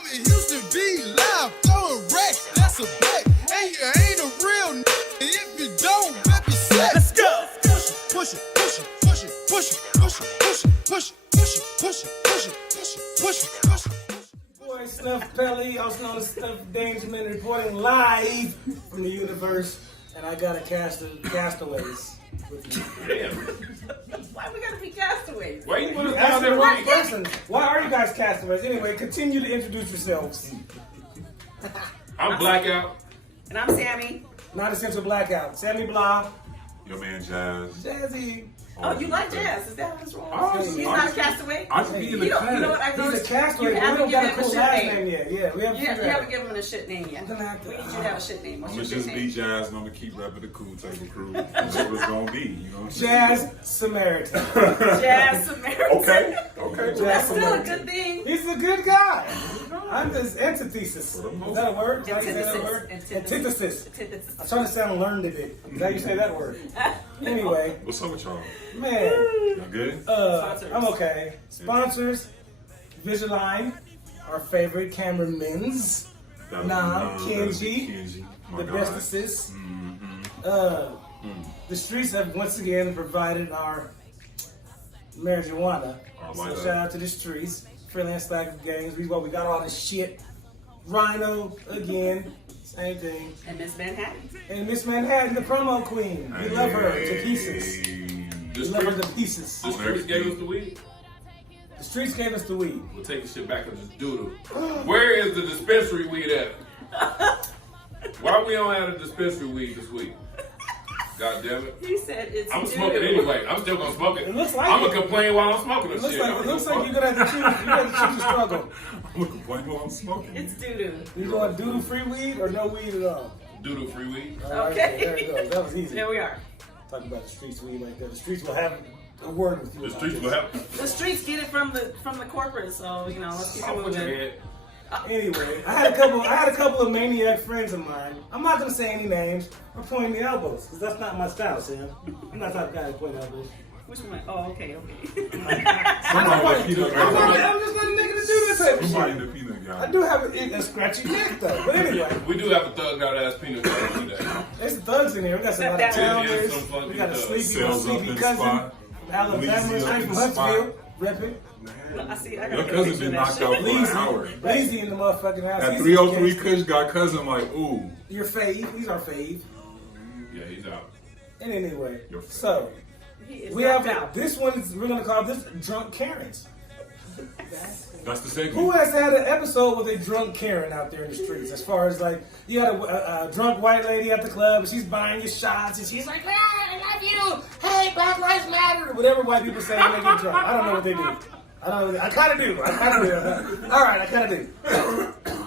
It used to be live, throwing racks, that's a bet. And you ain't a real n***, if you don't, rip your set. Let's go. Push it, push it, push it, push it, push it, push it, push it, push it, push it, push it, push it, push it, push it. Boy, Snuff Pelly, also known as Snuff Dangerman, reporting live from the universe, and I got a cast of castaways with me. Damn. Why we gotta be castaways? Why you put us That's down the there wrong right person. Why are you guys castaways? Anyway, continue to introduce yourselves. I'm Blackout. And I'm Sammy. Not Essential Blackout. Sammy Blah. Your man Jazz. Jazzy. Oh, you like jazz? Is that what's wrong? Oh, He's not a castaway? I should be in the You know class. what? I He's noticed a castaway, you but we haven't don't got a given him cool a last shit name name. yet. Yeah, we haven't You figured haven't out. given him a shit name yet. We're gonna have to- We need you to have a shit name. What's I'm your gonna shit just be name? Jazz and I'm gonna keep repping the cool table crew. That's what it's gonna be, you know what I'm saying? Jazz Samaritan. Jazz Samaritan. Okay, okay. Jazz That's still a Samaritan. good thing. He's a good guy. I'm his antithesis. Is that a word? Is that how you say that Antithesis. word? Antithesis. Antithesis. I'm trying to sound learned a bit. Is that how you say that word? Anyway, What's up with y'all? man, Y'all good? I'm okay. Sponsors, Visualine, our favorite cameramans, Nam, Kenji, my the God. best assist. The streets have once again provided our marijuana. I So like shout that. out to the streets. Freelance Stack of Gangs. We got all this shit. Rhino again, same thing. And Miss Manhattan. And Miss Manhattan, the promo queen. We love her to pieces. Hey. We love her to pieces. The streets gave us the weed. The streets gave us the weed. We'll take the shit back and just doodle. Where is the dispensary weed at? Why we don't have a dispensary weed this week? God damn it. He said it's I'm doo. smoking anyway. I'm still gonna smoke it. It looks like I'm it. gonna complain while I'm smoking It this looks shit. like you're gonna have to choose. You got to choose a struggle. I'm gonna complain while I'm smoking. It's doo-doo. You going doodle free weed or no weed at all? Doodle free weed. All right, Okay. there it goes. That was easy. There we are. Talking about the streets weed like that. The streets will have a word with you. The about streets this. will help. The streets get it from the corporate, so you know, let's keep it I'll put your moving. head. Anyway, I had a couple of maniac friends of mine. I'm not gonna say any names or point the elbows because that's not my style, Sam. I'm not the type of guy to point elbows. Which one? Oh, okay. Somebody with peanut I'm gallery. just letting niggas do this type of Somebody in shit. the peanut I gallery. do have a scratchy neck though. But anyway, We do have a thugged out ass peanut butter today. there's some thugs in here. We got some out of towners. Some funky We got a thugs. sleepy cousin from Alabama, Leezy up straight in from the spot. Huntsville. Reppin'. I see. I got Your cousin been knocked out for an hour. Lazy in the motherfucking house. At He's 303 a Kush got cousin like, ooh. Your fave. He's our fave. Yeah, he's out. And anyway, Your fave. so He is we have knocked out. this one. We're gonna call this drunk Karens. That's the segment. Who has had an episode with a drunk Karen out there in the streets? As far as like, you got a drunk white lady at the club, and she's buying you shots, and she's like, "Ah, I love you. Hey, Black Lives Matter." Whatever white people say when they get drunk. I don't know what they do. I don't know. I kind of do. All right, I kind of do.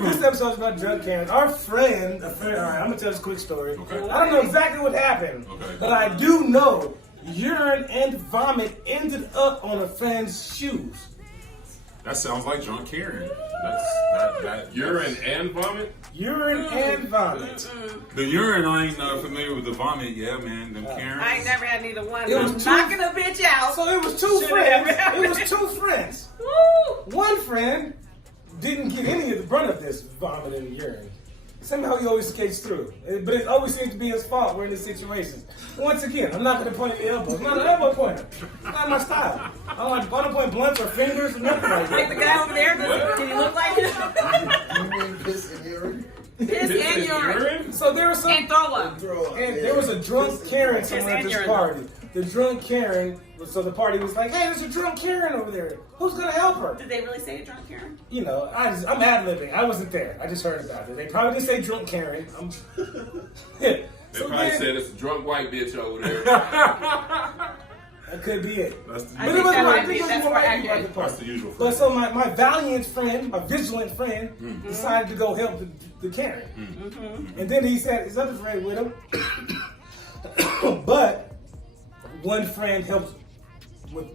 This episode is about drunk Karen. Our friend. All right, I'm gonna tell this quick story. Okay. I don't know exactly what happened, Okay. but I do know urine and vomit ended up on a friend's shoes. That sounds like drunk Karen. That Urine and vomit? Urine and vomit. The urine, I ain't familiar with the vomit. Yeah, man. Them Karens. I ain't never had neither one. It was I'm two- knocking a bitch out. So it was two Should've friends. never It was two friends. Woo! One friend didn't get any of the brunt of this vomit and urine. Somehow he always skates through. But it always seems to be his fault. We're in this situation. Once again, I'm not going to point the elbow. I'm not an elbow pointer. It's not my style. I don't point blunts or fingers or nothing like Like the that. guy over there, did he look like him? You mean piss and urine? Piss This and is urine. urine? So there was some... And throw up. And there was a drunk Karen somewhere at and this urine. party. The drunk Karen, so the party was like, hey, there's a drunk Karen over there. Who's going to help her? Did they really say a drunk Karen? You know, I'm ad-libbing. I wasn't there. I just heard about it. They probably didn't say drunk Karen. They So probably then- said it's a drunk white bitch over there. that could be it. That's the, I But think it was that more- might I think be- it was that's more more white people at accurate. the party. that's the usual. But so my valiant friend, my vigilant friend, decided to go help the Karen. And then he said his other friend with him. But one friend helped with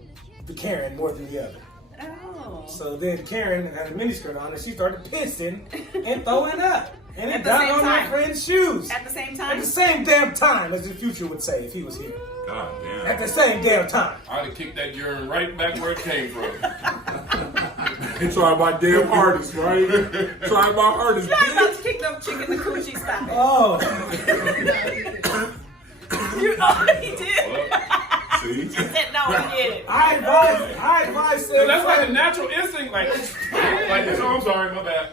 the Karen more than the other. Oh. So then Karen had a miniskirt on and she started pissing and throwing up. And it At the got same on my time. friend's shoes. At the same At time? the same damn time, as the future would say if he was here. God damn. At the same damn time. I'd have kicked that urine right back where it came from. Try my damn hardest, right? Try my hardest. You ain't about to kick them chick in the coochie. Stop it. Oh, You know he did. See? He said no, he did. I advise said That's like a friend. natural instinct. Like, oh, I'm sorry, my bad.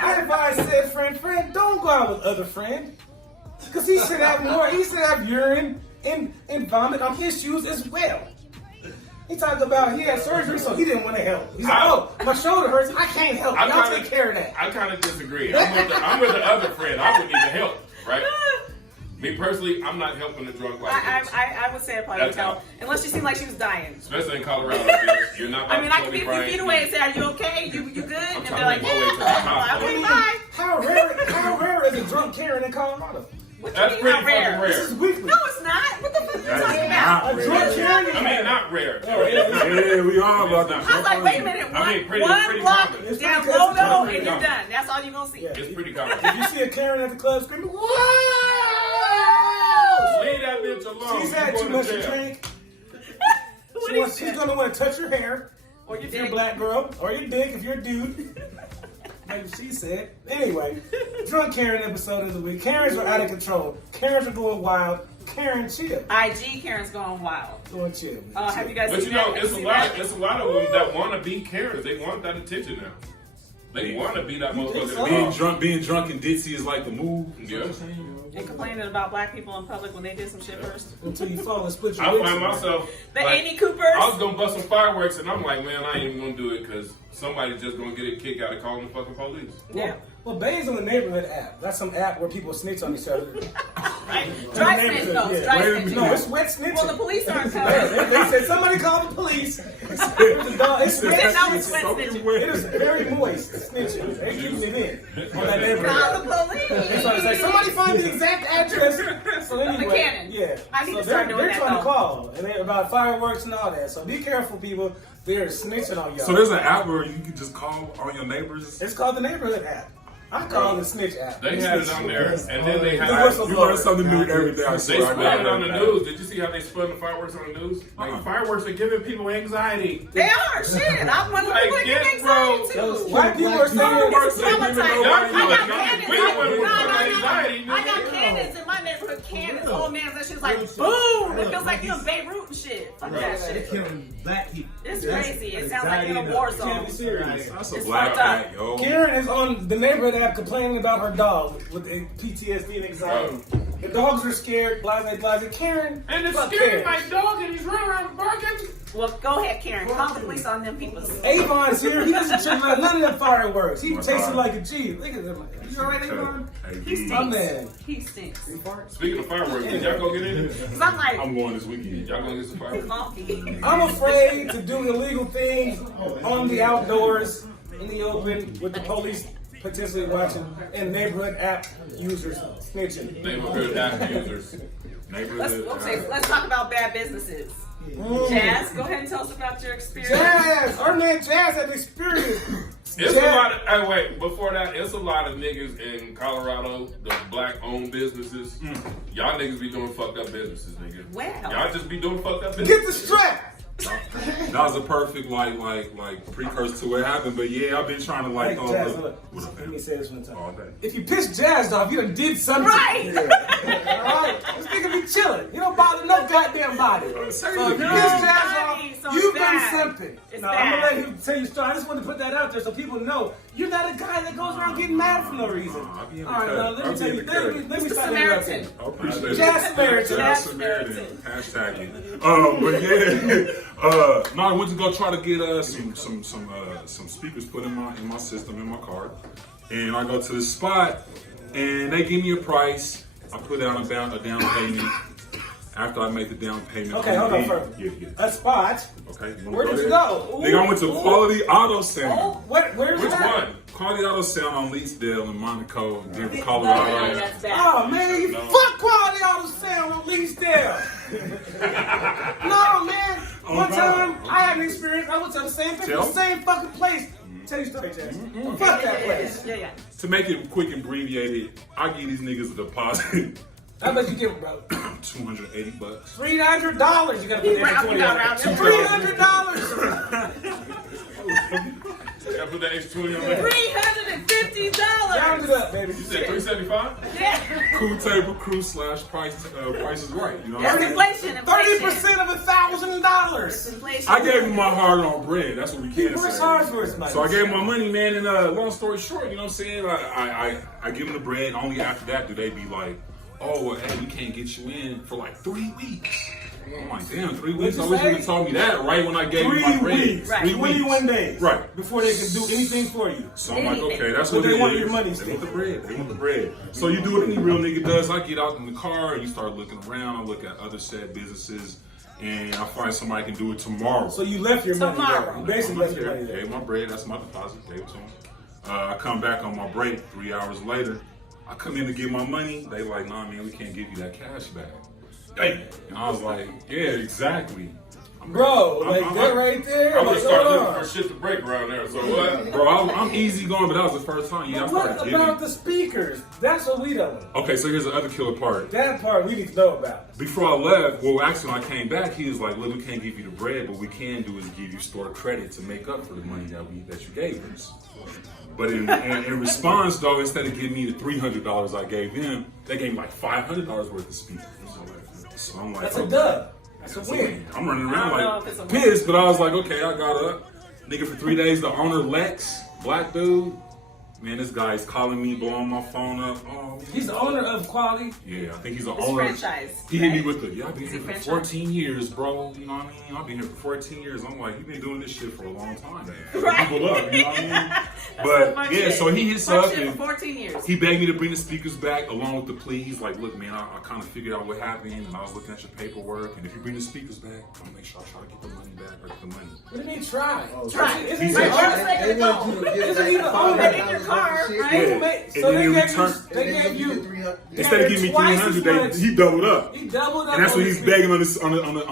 I advise said friend, don't go out with other friend. Because he should have urine and vomit on his shoes as well. He talked about he had surgery, so he didn't want to help. He's like, oh, my shoulder hurts, I can't help. Y'all take care of that. I kind of disagree. I'm with the other friend. I wouldn't even help, right? Me personally, I'm not helping the drunk white bitch. I would say it probably That's tell. how- Unless she seemed like she was dying. Especially in Colorado, bitch. You're not. I mean, I can Kobe be Bryant. feet away and say, "Are you okay? You good?" And trying they're like, to make my way to the "Yeah." top. I'm like, "Okay, bye." How rare is a drunk Karen in Colorado? What That's you mean, pretty how fucking rare? rare. This is weekly. No, it's not. What the fuck are you That talking is about? not A drunk Karen I mean, not rare. Yeah, we all about that. I was like, wait a minute, I mean, pretty one block common. It's down pretty logo common. and you're done. That's all you're gonna see. Yeah. It's pretty common. If you see a Karen at the club screaming, whoa! Leave that bitch alone. She's had You too going much to to jail. drink. What is She's that? gonna want to touch your hair. Or your If you're a dick. black girl, or your dick if you're a dude. Like she said. Anyway, drunk Karen episode of the week. Karens are out of control. Karens are going wild. Karen chill. IG Karen's going wild. Going chill. Have you guys But seen you know, that? it's a Seen lot. that? It's a lot of them that want to be Karens. They want that attention now. They want to be that think so? motherfucker. Being drunk and ditzy is like the move. Yeah. And complaining about black people in public when they did some shit first. Until you fall and split your I lips. find myself. The like, Amy Coopers. I was gonna bust some fireworks, and I'm like, man, I ain't even gonna do it because somebody's just gonna get a kick out of calling the fucking police. Yeah. Well, Bay's on the neighborhood app. That's some app where people snitch on each other. Right. Dry snitch, though. Yeah. Dry Wait a snitch. minute. No, it's wet snitching. Well, the police aren't They coming. said somebody call the police. It's wet They didn't know it's snitching. wet snitching. It is very moist snitching. They're keeping it in on that neighborhood. Call the So police. it's like, somebody find the exact address. So anyway, cannon. yeah. I need so to start doing they're that, trying to though. call and they're about fireworks and all that. So be careful, people. They're snitching on y'all. So there's an app where you can just call on your neighbors. It's called the neighborhood app. I call it the snitch app. They had it on there, and then they The had. whistle- You learn something new every day. I They swear. spun it on the news. Did you see how they spun the fireworks on the news? Like, fireworks are giving people anxiety. They are. Shit. I'm one of the Like, people that get get, bro. anxiety, too. White people are saying Fireworks It's ain't giving traumatizing. nobody I got anxiety. cannons. We the one with I anxiety, got nigga. cannons in my neighborhood. Cannons. Old man, that shit's like boom. It feels like you in Beirut and shit. Fuck that shit. Killing black people. It's crazy. It sounds like you're in a war zone. Can't be serious. That's a It's black fucked up. cat, yo. Karen is on the neighborhood app complaining about her dog with PTSD and anxiety. The dogs are scared, blah, blah, blah. Karen, And it's fuck scaring Karen. my dog, and he's running around barking. Well, go ahead, Karen. Call the police on them people. Avon's here. He doesn't check out none of them fireworks. He tasted like a G. Look at him. You alright, Avon? He My stinks. man. He stinks. Speaking of fireworks, did y'all go get in it? Cause I'm like, I'm going this weekend. Y'all gonna get some fireworks? funky. I'm afraid to do illegal things on the outdoors, in the open, with the police potentially watching, and neighborhood app users snitching. Neighborhood app users. Let's talk about bad businesses. Jazz, go ahead and tell us about your experience. Jazz! Our man Jazz had experience. It's a lot of, hey, wait, before that, it's a lot of niggas in Colorado, the black-owned businesses. Y'all niggas be doing fucked up businesses, nigga. Wow. Y'all just be doing fucked up businesses. Get the strap! That was a perfect like precursor to what happened. But yeah, I've been trying to like Hey, Jazz, look. Let me say this one time. all day. If you piss Jazz off, you done did something. Right. Alright? This nigga be chilling. He don't bother no goddamn body. So if you piss Jazz off, So you've it's done bad. something. It's No, I'm gonna bad. let him tell you story. I just wanted to put that out there so people know you're not a guy that goes around getting mad for no reason. I'll be in the Alright, cut. now let I'll me be tell in you. the cut. Let me The start Samaritan. interrupting. I appreciate it. Jazz Samaritan. Jazz Samaritan. Hashtag it. But yeah, no, I went to go try to get some speakers put in my system in my car, and I go to the spot, and they give me a price. I put down a down payment. After I make the down payment, Okay, hold on first. Yeah. A spot. Okay. You wanna Where did there? you go? Nigga, I went to Quality Auto Center. Where's Which that? one? Quality Auto Center on Leesdale in Monaco, Denver, Oh, Colorado. that's bad. Oh man, you fuck Quality Auto Sound on Leesdale. No man. One time I had an experience. I went to the same thing, Tell. the same fucking place. Tell you a story, Jazz. Fuck that place. Yeah. To make it quick and abbreviated, I give these niggas a deposit. How much you give it, bro? $280. $300. You gotta put that Round in it out, round it out. $300. Gotta put that extra 20 on there. $350. Round it up, baby. You said 375? Yeah. Cool table crew / price is right. You know what That's I'm saying? inflation. 30% of $1,000. Inflation. I gave him my hard-earned bread. That's what we He can works say. hard for his money. So I gave him my money, man, and long story short, you know what I'm saying? I give him the bread, and only after that do they be like, oh, well, hey, we can't get you in for like 3 weeks. I'm like, damn, 3 weeks? I wish you would have told me that right when I gave you my 3 bread. weeks. Right. 21 days. Right. Before they can do anything for you. So I'm like, okay, that's But what they it want is. your money They still. want the bread. They want the bread. So you do what any real nigga does. I get out in the car, and you start looking around. I look at other said businesses, and I find somebody can do it tomorrow. So you left your money Tomorrow. there. You basically left your money there. Gave my bread. That's my deposit. Gave it to him. I come back on my break 3 hours later. I come in to get my money. They like, nah, man, we can't give you that cash back. Hey, and I was like, yeah, exactly. Bro, like that right there. I'm gonna like, start hold looking on. for shit to break around there. So what? Bro, I'm easy going, but that was the first time. Yeah, I But what started about giving. the speakers? That's what we don't know. Okay, so here's the other killer part. That part we need to know about. Before I left, well, actually, when I came back, he was like, "Look, we can't give you the bread, but we can do is give you store credit to make up for the money that you gave us." But in response, though, instead of giving me the $300 I gave him, they gave me like $500 worth of speakers. So I'm like, That's a okay. dub. That's a win. I'm running I don't know around if it's a like win. pissed, but I was like, okay, I got up. Nigga, for 3 days, the owner, Lex, black dude, man, this guy's calling me, blowing my phone up. Oh, He's the owner of Quality. yeah, I think he's the It's owner. franchise, He hit me right? with the, yeah, I've been Is here it for franchise? 14 years, bro. You know what I mean? I've been here for 14 years. I'm like, you've been doing this shit for a long time, man. Right. People up, you know what I mean? That's But some fun yeah, shit. so he hits Fun up shit and for 14 years. he begged me to bring the speakers back along with the plea. He's like, look, man, I kind of figured out what happened, and I was looking at your paperwork, and if you bring the speakers back, I'll make sure I try to get the money back or get the money. What do you mean try? Try. Isn't He he said the try. owner? They They want you to give Isn't he the back owner? They're in your car, $500 right? Yeah. So And they then gave return- you. They gave you. Instead of giving me twice 300, as he doubled up. He doubled up. And that's on what the he's speaker. begging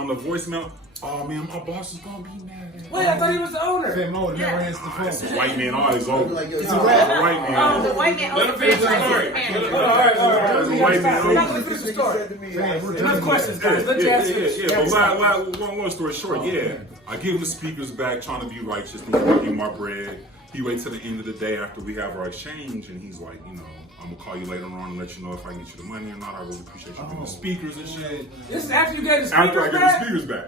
on the voicemail. Oh man, my boss is gonna be mad at me. Wait, I thought he was the owner. Famo never answers the This phone. white man always over. Like, yo, It's it's a a white wrap. man. The white man Let him finish the story. All right. White man We're not over. gonna finish the story. Fam, Enough questions, guys. Let you Yeah, ask this. But long story short, yeah. I give him the speakers back, trying to be righteous, give him my bread. He waits till the end of the day after we have our exchange, and he's like, you know, I'm gonna call you later on and let you know if I can get you the money or not. I really appreciate you bringing the speakers and shit. This is after you gave the After I speakers get back? the speakers back.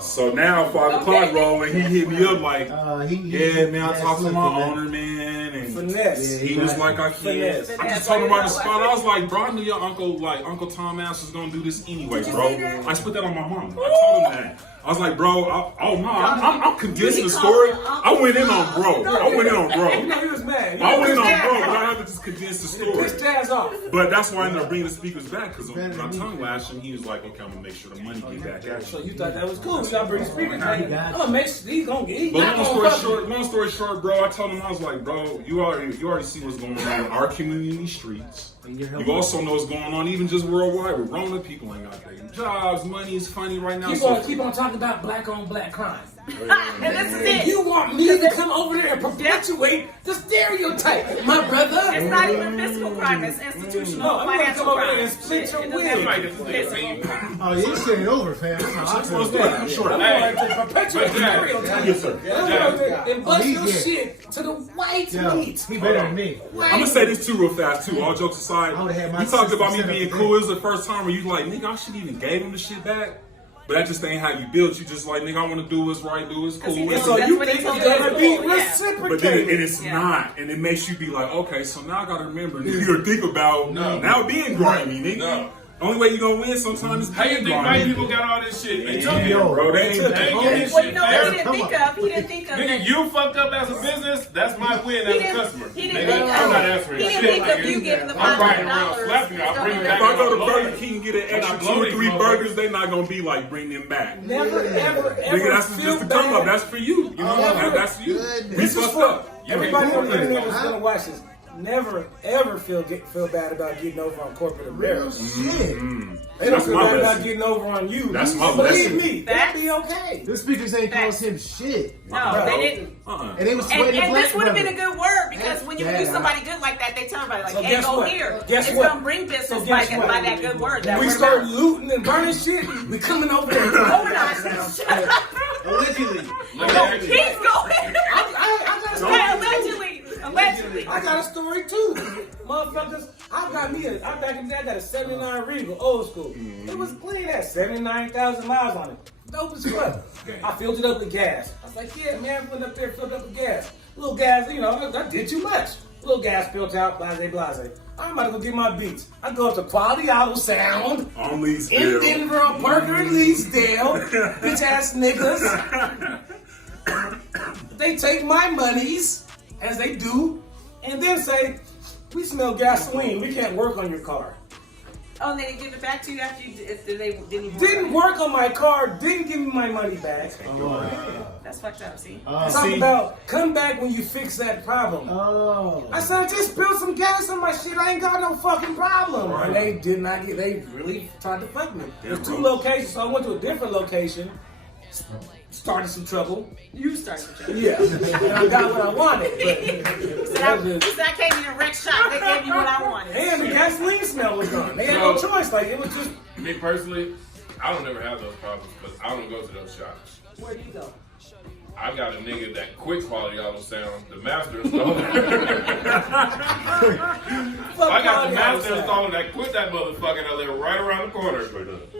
So now 5 o'clock rolling, he hit me up like, yeah, man, I talked to my owner, man, and Finesse. he was like, I can't. Finesse. I just told him about the spot. I was like, bro, I knew your Uncle Tom Ass was gonna do this anyway, bro. I spit that on my mom. I told him that. I was like, bro, I'm condensing the story. I went in on bro. You know he was mad. I went in on bro, but I have to just condense the story. Piss Taz off. But that's why I ended up bringing the speakers back, because when I tongue lashed him, he was like, okay, I'm gonna make sure the money get back at So you. you thought that was cool. We gotta bring the speakers back. I'm gonna make sure he's gonna get. He's But not gonna long story short, bro, I told him, I was like, bro, you already see what's going on in our community in these streets. You also know what's going on even just worldwide with Rona. People ain't got their jobs, money is funny right now. Keep on talking about black on black crime. And this is it. You want me to come over there and perpetuate the stereotype, my brother? It's not even physical crime, it's institutional No, I'm gonna financial come over there crime. and split your It doesn't wig. have to Somebody be just did physical. Oh, you shit it over, fam. Let's do it. I'm sure. I'm going to perpetuate the stereotype. Yes, sir. I'm going to and bust He's your good. shit to the white Yo, meat. he better than me. I'm gonna say this too real fast too. All jokes aside, I would've had my you talked about me sister being set up cool. It was the first time where you like, nigga, I should even gave him the shit back. But that just ain't how you build. You just like, nigga, I want to do what's right, do what's cool. he And knows so that's you what he think told it's you gonna to be do, yeah. reciprocated. But then it's Yeah. not, and it makes you be like, okay, so now I gotta remember, nigga, or think about now being grimy, nigga. No. Only way you gonna win sometimes is How you being think white grimy. people got all this shit? They took Yeah, it. bro, they ain't. They ain't getting this Well, you shit know what he fair. didn't think of? He didn't think of Nigga, you fucked up as a business. That's my win as a customer. He didn't Nigga, think I'm not of. answering He shit didn't think like of you this. getting the I'm riding around $500. slapping you. I bring it back. If I go to on Burger the King and get an And I extra blow 2 or these 3 motherfuckers. burgers, they not gonna be like, bring them back. Never, ever, Nigga, ever that's feel just a come up. bad. That's for you. You know, that's for you. We This is fucked for up. everybody on the internet Huh? that's gonna watch this. Never ever feel bad about getting over on corporate Real America. shit. They don't That's feel my bad about lesson. getting over on you. That's my Believe lesson. me, that'd be okay. The speakers ain't cost him shit. No, they didn't. And they was And, sweating and black this would have been a brother. good word because when you Yeah. do somebody good like that, they tell everybody like, So "Hey, guess go what? here." Guess it's what? gonna bring business So by guess what? that good word. That We word of start mouth. looting and burning shit. We coming over there. No, we're not. Shut up. Allegedly. No, he's going. I gotta Don't stay Allegedly. I got a story too. Motherfuckers, back in the day, I got a 79 Regal, old school. It was clean, it had 79,000 miles on it. Dope as fuck. I filled it up with gas. I was like, yeah, man, went up there, filled up with gas. Little gas, I did too much. Little gas spilled out, blase. I'm about to go get my beats. I go up to Quality Auto Sound On Leesdale. in Denver on Parker and Leesdale. Bitch ass niggas. They take my monies, as they do, and then say, we smell gasoline. We can't work on your car. Oh, and they give it back to you after they didn't Didn't work on my car, didn't give me my money back. That's fucked up, see? Talk about come back when you fix that problem. I said, I just spilled some gas on my shit. I ain't got no fucking problem. And they they really tried to fuck me. There's 2 locations, so I went to a different location, started some trouble. You started the job. Yeah, and I got what I wanted. So I came in a wreck shop. They gave you what I wanted. And the gasoline smell was gone. They had no choice. Like, it was just... Me personally, I don't never have those problems because I don't go to those shops. Where do you go? I got a nigga that quit Quality Auto Sound, the master installer. I got the master installer that quit that motherfucker and I live right around the corner.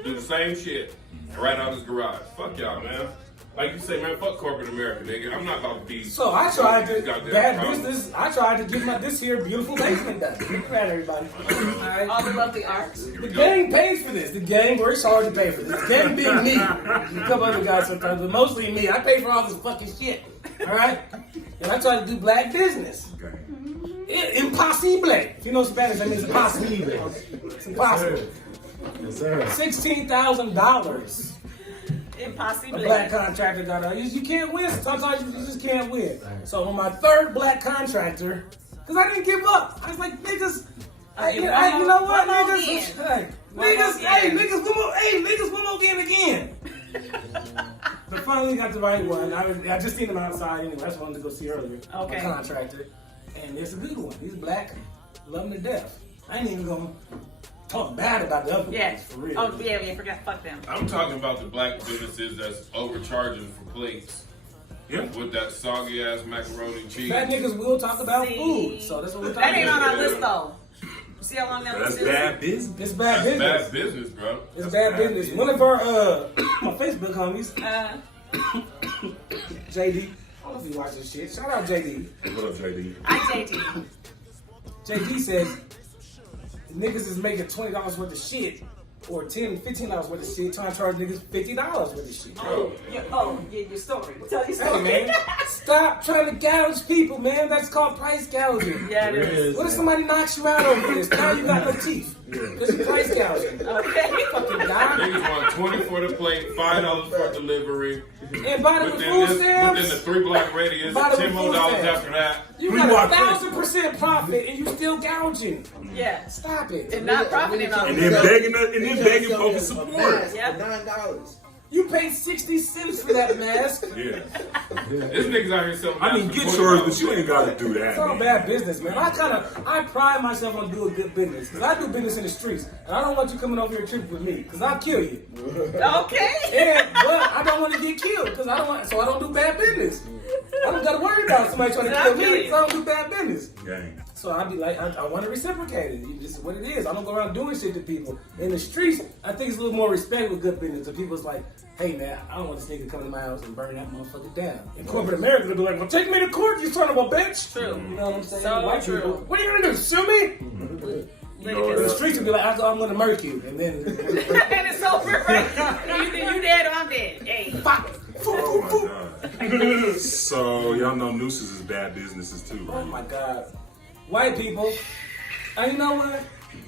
Do the same shit. Right out his garage. Fuck y'all, man. Like you say, man, fuck corporate America, nigga. I'm not about to be. So I tried to goddamn business. I tried to get this here beautiful basement done. Right, everybody. All the lovely arts. The gang pays for this. The gang works hard to pay for this. The gang being me. And a couple other guys sometimes, but mostly me. I pay for all this fucking shit. All right? And I try to do black business. Impossible. If you know Spanish, that means impossible. It's impossible. Yes, sir. $16,000. Impossible. A black contractor got out. You can't win. Sometimes you just can't win. So on my 3rd black contractor, because I didn't give up. I was like, niggas, you know what, niggas? Niggas, one more again. But finally got the right one. I just seen him outside anyway. I just wanted to go see earlier. Okay. A contractor. And it's a good one. He's black. Love him to death. I ain't even going to talk bad about the other ones, for real. Oh, yeah, forgot. Fuck them. I'm talking about the black businesses that's overcharging for plates. Yeah. With that soggy ass macaroni cheese. Fat niggas will talk about food. So that's what we're talking That ain't on about. our list, though. See how long that That's list is? bad business. It's bad That's business. bad business, bro. It's bad business. One of our my Facebook homies, JD. I don't know if you watch this shit. Shout out JD. What up, JD? I JD. JD says niggas is making $20 worth of shit or $10, $15 worth of shit, trying to charge niggas $50 worth of shit. Bro. Your story. Tell your Hey story. man, stop trying to gouge people, man. That's called price gouging. Yeah, it is. What if somebody knocks you out over this? Now you got no teeth. This is price gouging. Okay. Fucking guy. Niggas want 20 for the plate, $5 for delivery. And buy them with food stamps. Within the 3-block radius, Buy them $10 with more food dollars stamps. after that. You got 1,000% profit and you still gouging. Yeah. Stop it. And not profiting on And it. then begging folks for support. Yep. $9. You paid 60 cents for that mask. Yeah. This nigga's out here selling. I mean, get yours, but you ain't got to do that. It's all Man. bad business, man. I pride myself on doing good business. Because I do business in the streets. And I don't want you coming over here tripping with me. Because I'll kill you. Okay. But I don't want to get killed. Because I don't do bad business. I don't got to worry about somebody trying to kill me. Because I don't do bad business. Gang. So I'd be like, I want to reciprocate it. This is what it is. I don't go around doing shit to people. In the streets, I think it's a little more respect with good business. So people's like, hey man, I don't want this nigga to come to my house and burn that motherfucker down. In corporate America, they'll be like, well, take me to court, you son of a bitch. True. You know what I'm saying? So White true. people, what are you gonna do? Sue me? In the streets, will be like, I'm gonna murk you, and then And it's over, right? You dead or I'm dead. Hey. fuck. Oh my God. So y'all know nooses is bad businesses too, Oh right? my God, white people. And you know what?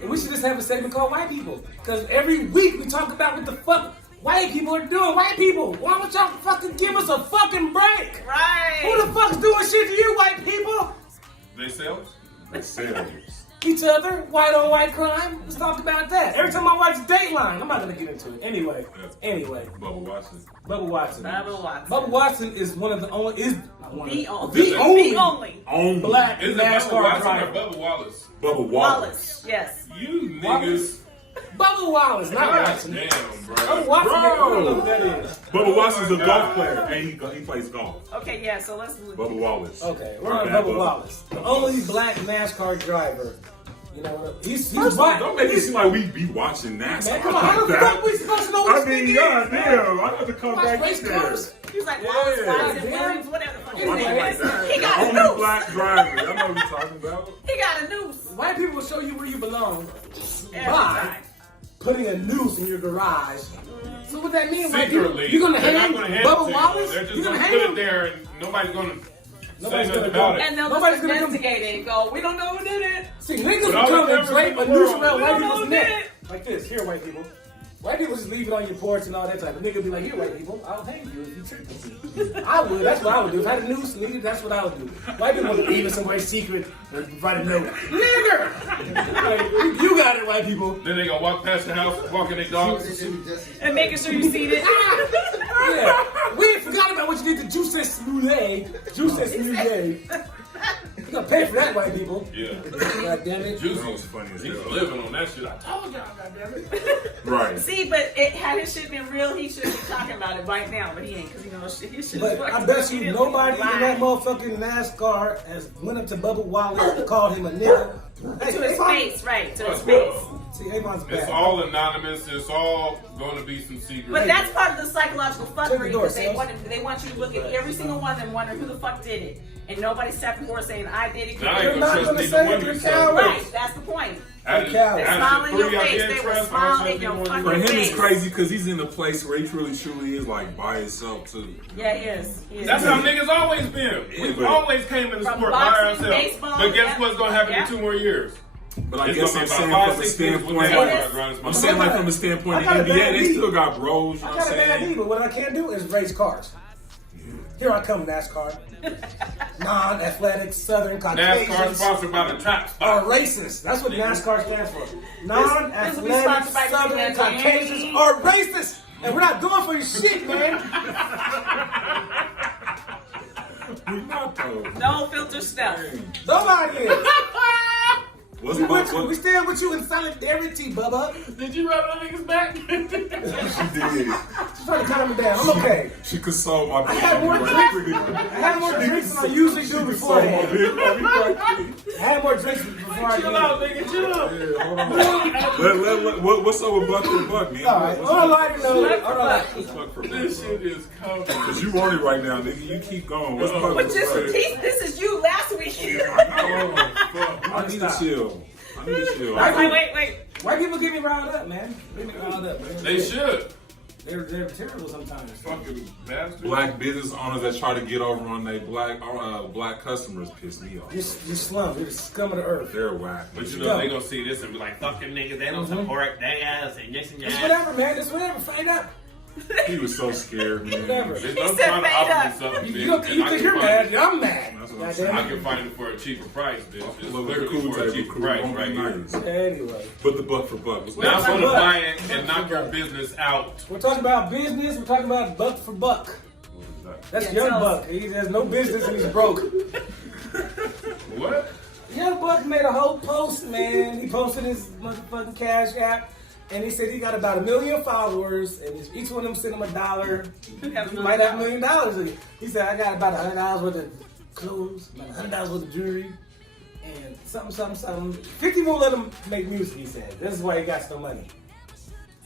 We should just have a segment called White People, because every week we talk about what the fuck white people are doing. White people, why don't y'all fucking give us a fucking break? Right. Who the fuck's doing shit to you, white people? They sell? They sell. Each other, white on white crime. Let's talk about that. Every time I watch Dateline, I'm not gonna get into it. Anyway, Bubba Watson. Bubba Watson. Bubba Watson. Bubba Watson is one of the only, The Only. black Is it Bubba NASCAR Watson or driver. Bubba Wallace? Bubba Wallace. Wallace. Yes. You Wallace. niggas Bubba Wallace, not Watson. Damn, bro. I'm Watson. Bro. I don't know who that is. Bubba Wallace is a golf player, and he plays golf. Okay, yeah. So let's. Bubba Wallace. Okay, we're on Bubba Wallace, the only black NASCAR driver. You know, he's First of all, black. don't make it seem like we be watching NASCAR. Man, come on, how the like fuck that. we supposed to know I what this mean, nigga god is? damn, I have to come Watch back race in there. cars. He's like Yeah. Wallace, Watson, Yeah. Williams, whatever the fuck his Anyway, name Like is. that. He got a Only noose. black driver. Y'all know what we're talking about. He got a noose. White people will show you where you belong Every by time. putting a noose in your garage. So what that mean, white people? Secretly, You're gonna they're hang not gonna hand it to Bubba you. Wallace? They're just You're gonna gonna put hang it him? there, and nobody's gonna Nobody's say gonna nothing do about it. it. And they'll Nobody's just gonna come- investigate it and go, we don't know who did it. See, niggas will But all come the and cameras drape in a the noose world, around we white don't know people's who neck. did it. Like this, here, white people. White people just leave it on your porch and all that type of nigga be like, here, white people, I'll hang you if you trick me. I would, that's what I would do. If I had a noose, nigga, that's what I would do. White people would leave it somewhere secret and write a note. Nigger! Like, you got it, white people. Then they gonna walk past the house, walking their dogs and shit. And making sure you see this. Yeah. We forgot about what you did to Juice and Smoothie. Juice and Smoothie. You gonna pay for that, white people. Yeah. God damn it. Juicy That was funny as He's hell. living on that shit. I told y'all, goddammit. Right. See, but had his shit been real, he should be talking about it right now, but he ain't, because you know his shit. But I bet you nobody in that motherfucking NASCAR has went up to Bubba Wallace and called him a nigga. Hey, To his Avon- face, right? To his That's face. wrong. See, Avon's bad. It's all anonymous. It's all going to be some secret. But that's part of the psychological Check the fuckery. door, Because Sales. they want you to look at every single one of them, wondering who the fuck did it, and nobody stepping forward saying I did it. Now I You're ain't not gonna gonna trust say neither it, one you're of cowards. Right, that's the point. Out of Smile in your three I face, did they will trust, smile I don't in trust your anyone fucking For him, face. it's crazy because he's in a place where he truly is like by himself too. Yeah, he is. He is. That's how niggas always been. We've but- always came in the From sport by boxing, ourselves. baseball, But guess yeah. what's gonna happen Yeah. in 2 more years? But I It's guess gonna I'm be saying about from 5, the 6 years standpoint, with It that is. around his I'm mouth. saying like from the standpoint I of got a NBA, bad they knee. still got bros. You I know got what a I'm bad knee, saying? but what I can't do is race cars. Here I come, NASCAR. Non-athletic Southern NASCAR Caucasians sponsored by the trap are spot. racist. That's what NASCAR stands for. This will be Non-athletic sponsored by Southern Green Caucasians Lantern. are racist. And we're not going for your shit, man. We not though. No filter stuff. Nobody is. What's We, about with you. We stand with you in solidarity, Bubba. Did you rub that nigga's back? she did? Just trying to calm me down. I'm okay. She consoled my. I had more drinks. I had more drinks than I usually do beforehand. I had more drinks before I Chill out, did. nigga, chill. Hold on. What's up with Buck for Buck, man? All right. On a lighter note, all right. Buck for This Buck? shit is coming. Cause you on it right now, nigga. You keep going. What's Buck But for just Buck? this is you last week. Oh, fuck. I need to chill. I need to chill. Wait. White people get me riled up, man. Get me riled up, man. They should. They're terrible sometimes. Fucking bastards. Black business owners that try to get over on their black customers piss me off. You're slum. You're the scum of the earth. They're whack. But you know, they gonna see this and be like, fucking niggas, they don't support they ass and this and It's that. whatever, man. It's whatever. Find out. He was so scared, man. Whatever. Bitch, He I'm said trying to fade offer up. you something, bitch. You and I think can you're find mad? it- I'm mad. That's what I'm God saying. damn I it. can find it for a cheaper price, bitch. It's Look, literally cool for a table cheaper crew, price won't be right here. nice. Anyway, But the buck for buck was Now I'm Buck for gonna buck. buy it and knock your business out. we're talking about business. We're talking about buck for buck. That's Yeah, Young tell us. Buck. He has no business and he's broke. What? Young Buck made a whole post, man. He posted his motherfucking Cash App. And he said he got about 1 million followers, and each one of them sent him $1. He might have $1 million. He said, I got about $100 worth of clothes, about $100 worth of jewelry, and something. 50 won't let him make music, he said. This is why he got so money.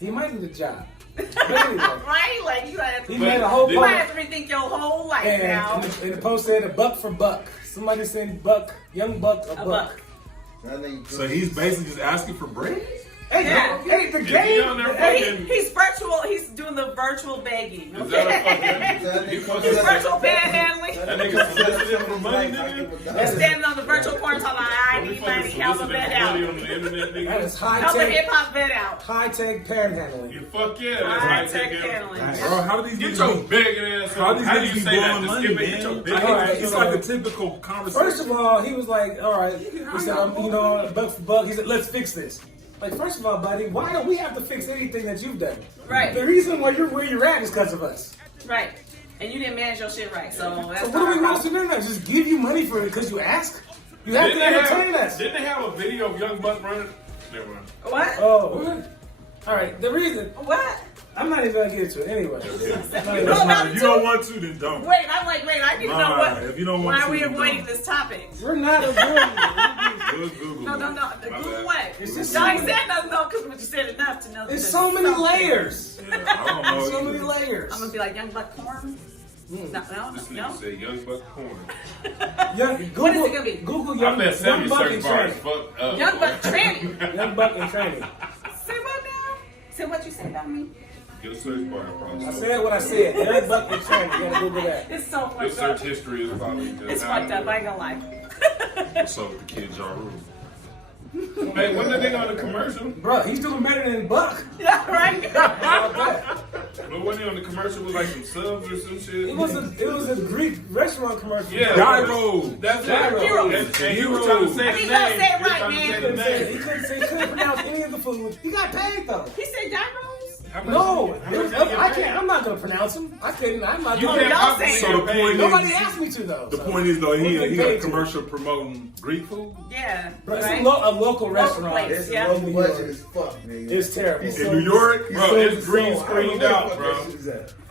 He might need a job. But anyway, Right? Like you have to, he made a whole you might post. have to rethink your whole life now. And the post said a buck for buck. Somebody sent Buck, Young Buck, a A buck. buck. So he's basically just asking for bread? Hey, Yeah. hey, the Is he game. on there Hey, fucking- He's virtual. He's doing the virtual begging. Is that a fucking? You fucking? He's virtual panhandling. That nigga soliciting for money, nigga. He's standing on the virtual corner talking about, I Don't be need fucking money, help a soliciting vet for money out. on the internet, that nigga. is Help a hip high-tech, hop vet out. high-tech panhandling. You fuck yeah, that's High-tech high tech. handling. Bro, how do these Get niggas your be- big ass How on. these How do niggas you be say that? blowing Just money, give it. Get your man? big All right, ass It's on. like a typical conversation. First of all, he was like, all right, he said, buck for buck. He said, let's fix this. Like, first of all, buddy, why don't we have to fix anything that you've done? Right. The reason why you're where you're at is because of us. Right. And you didn't manage your shit right. So that's So what are we not supposed to do now? Just give you money for it because you ask? You have to entertain us. Didn't they have a video of Young Buck running? Never mind. What? Oh, All right, the reason What? I'm not even gonna get into it anyway. If you don't want to, then don't. Wait, I need to know what. If you don't want why to, are we then avoiding don't. this topic? We're not avoiding it. Google. No. it. Google what? It's just Johnny said doesn't know because what you said enough to know. that There's so many something. layers. Yeah, I don't know. So either. many layers. I'm gonna be like young buck corn. This No. nigga said Young Buck Corn. Google, What is it gonna be? Google I young, bet young Sammy buck search and bar is training. fucked up. Young buck tranny. Young buck and training. Say what now? Say what you said about me. Get a search bar. Probably. I said what I said. Young buck and training. You gotta Google that. It's so Your fucked search up. history is probably just It's fucked up. I ain't gonna lie. What's up with the kid Ja Rule? Hey, when did they go on the commercial? Bro, he's doing better than Buck. Yeah, right. How about that? But when they on the commercial with like some subs or some shit? It was a Greek restaurant commercial. Yeah. Gyro. That's Gyro. it. And you were trying to say I the mean, name. don't say it You were right, trying to man. say the name. He couldn't pronounce any of the food. He got paid though. He said gyros. No, I can't. I'm not gonna pronounce him. I couldn't. I'm not. You gonna. can't y'all possibly saying- So the point Nobody is, asked me to though. the so. point is though, he What's got the a page? commercial promoting Greek food. Yeah. Bro, it's Right. a local restaurant. place. It's Yeah. a local budget as fuck, nigga. It's terrible. In New York, Bro, it's green screened out, bro.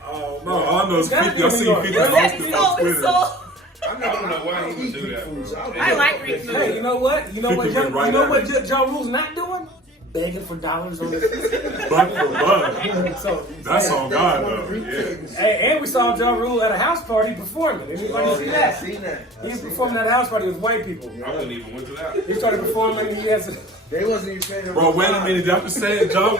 Oh, no, all I know is Gotta 50. be I New seen York. 50 You You said posted it's on so. Twitter. It's so. I don't know why he would do that, bro. I like Greek food. Hey, you know what? You know what? 50 right at it. Ja Rule's not doing? Begging for dollars on the Buck for buck. So That's on God though. Yeah. hey, and we saw Ja Rule at a house party performing. Anybody see that? Seen that. He was performing at a house party with white people. I wouldn't even went to that. He started performing. He has. They wasn't even paying him. Bro, wait a minute. Y'all just said John.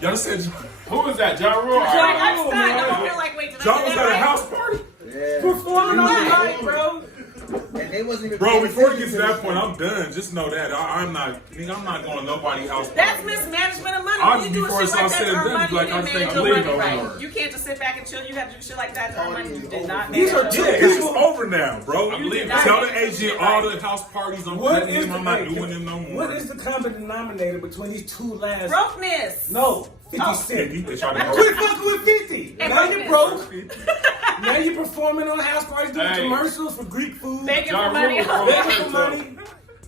Y'all just said Who is that? Ja Rule? Like, I'm stunned. I don't feel like wait. Did I John do was that at a right? house party. Yeah. Performing on the night, bro. And they wasn't even Bro, paying before it attention gets to that point, I'm done. Just know that I'm not going to nobody's house. That's mismanagement of money. I When just you do before shit it's all like that said to and earn done, money, like, you I made think your I'm money leaving right. over. You can't just sit back and chill. You got to do shit like that to earn money. You did not These manage are your chicks. money. It's over now, bro. I'm leaving. Tell the agent all the house parties I'm What putting is in. the I'm not doing them no more. What is the common denominator between these two last? Brokenness. No, 50 Oh. Cent. They try to Quit fucking with 50. And Now you're brokenness. broke. Now you're performing on house parties, doing Hey. commercials for Greek food. Begging Ja for money. Rule, Begging for money.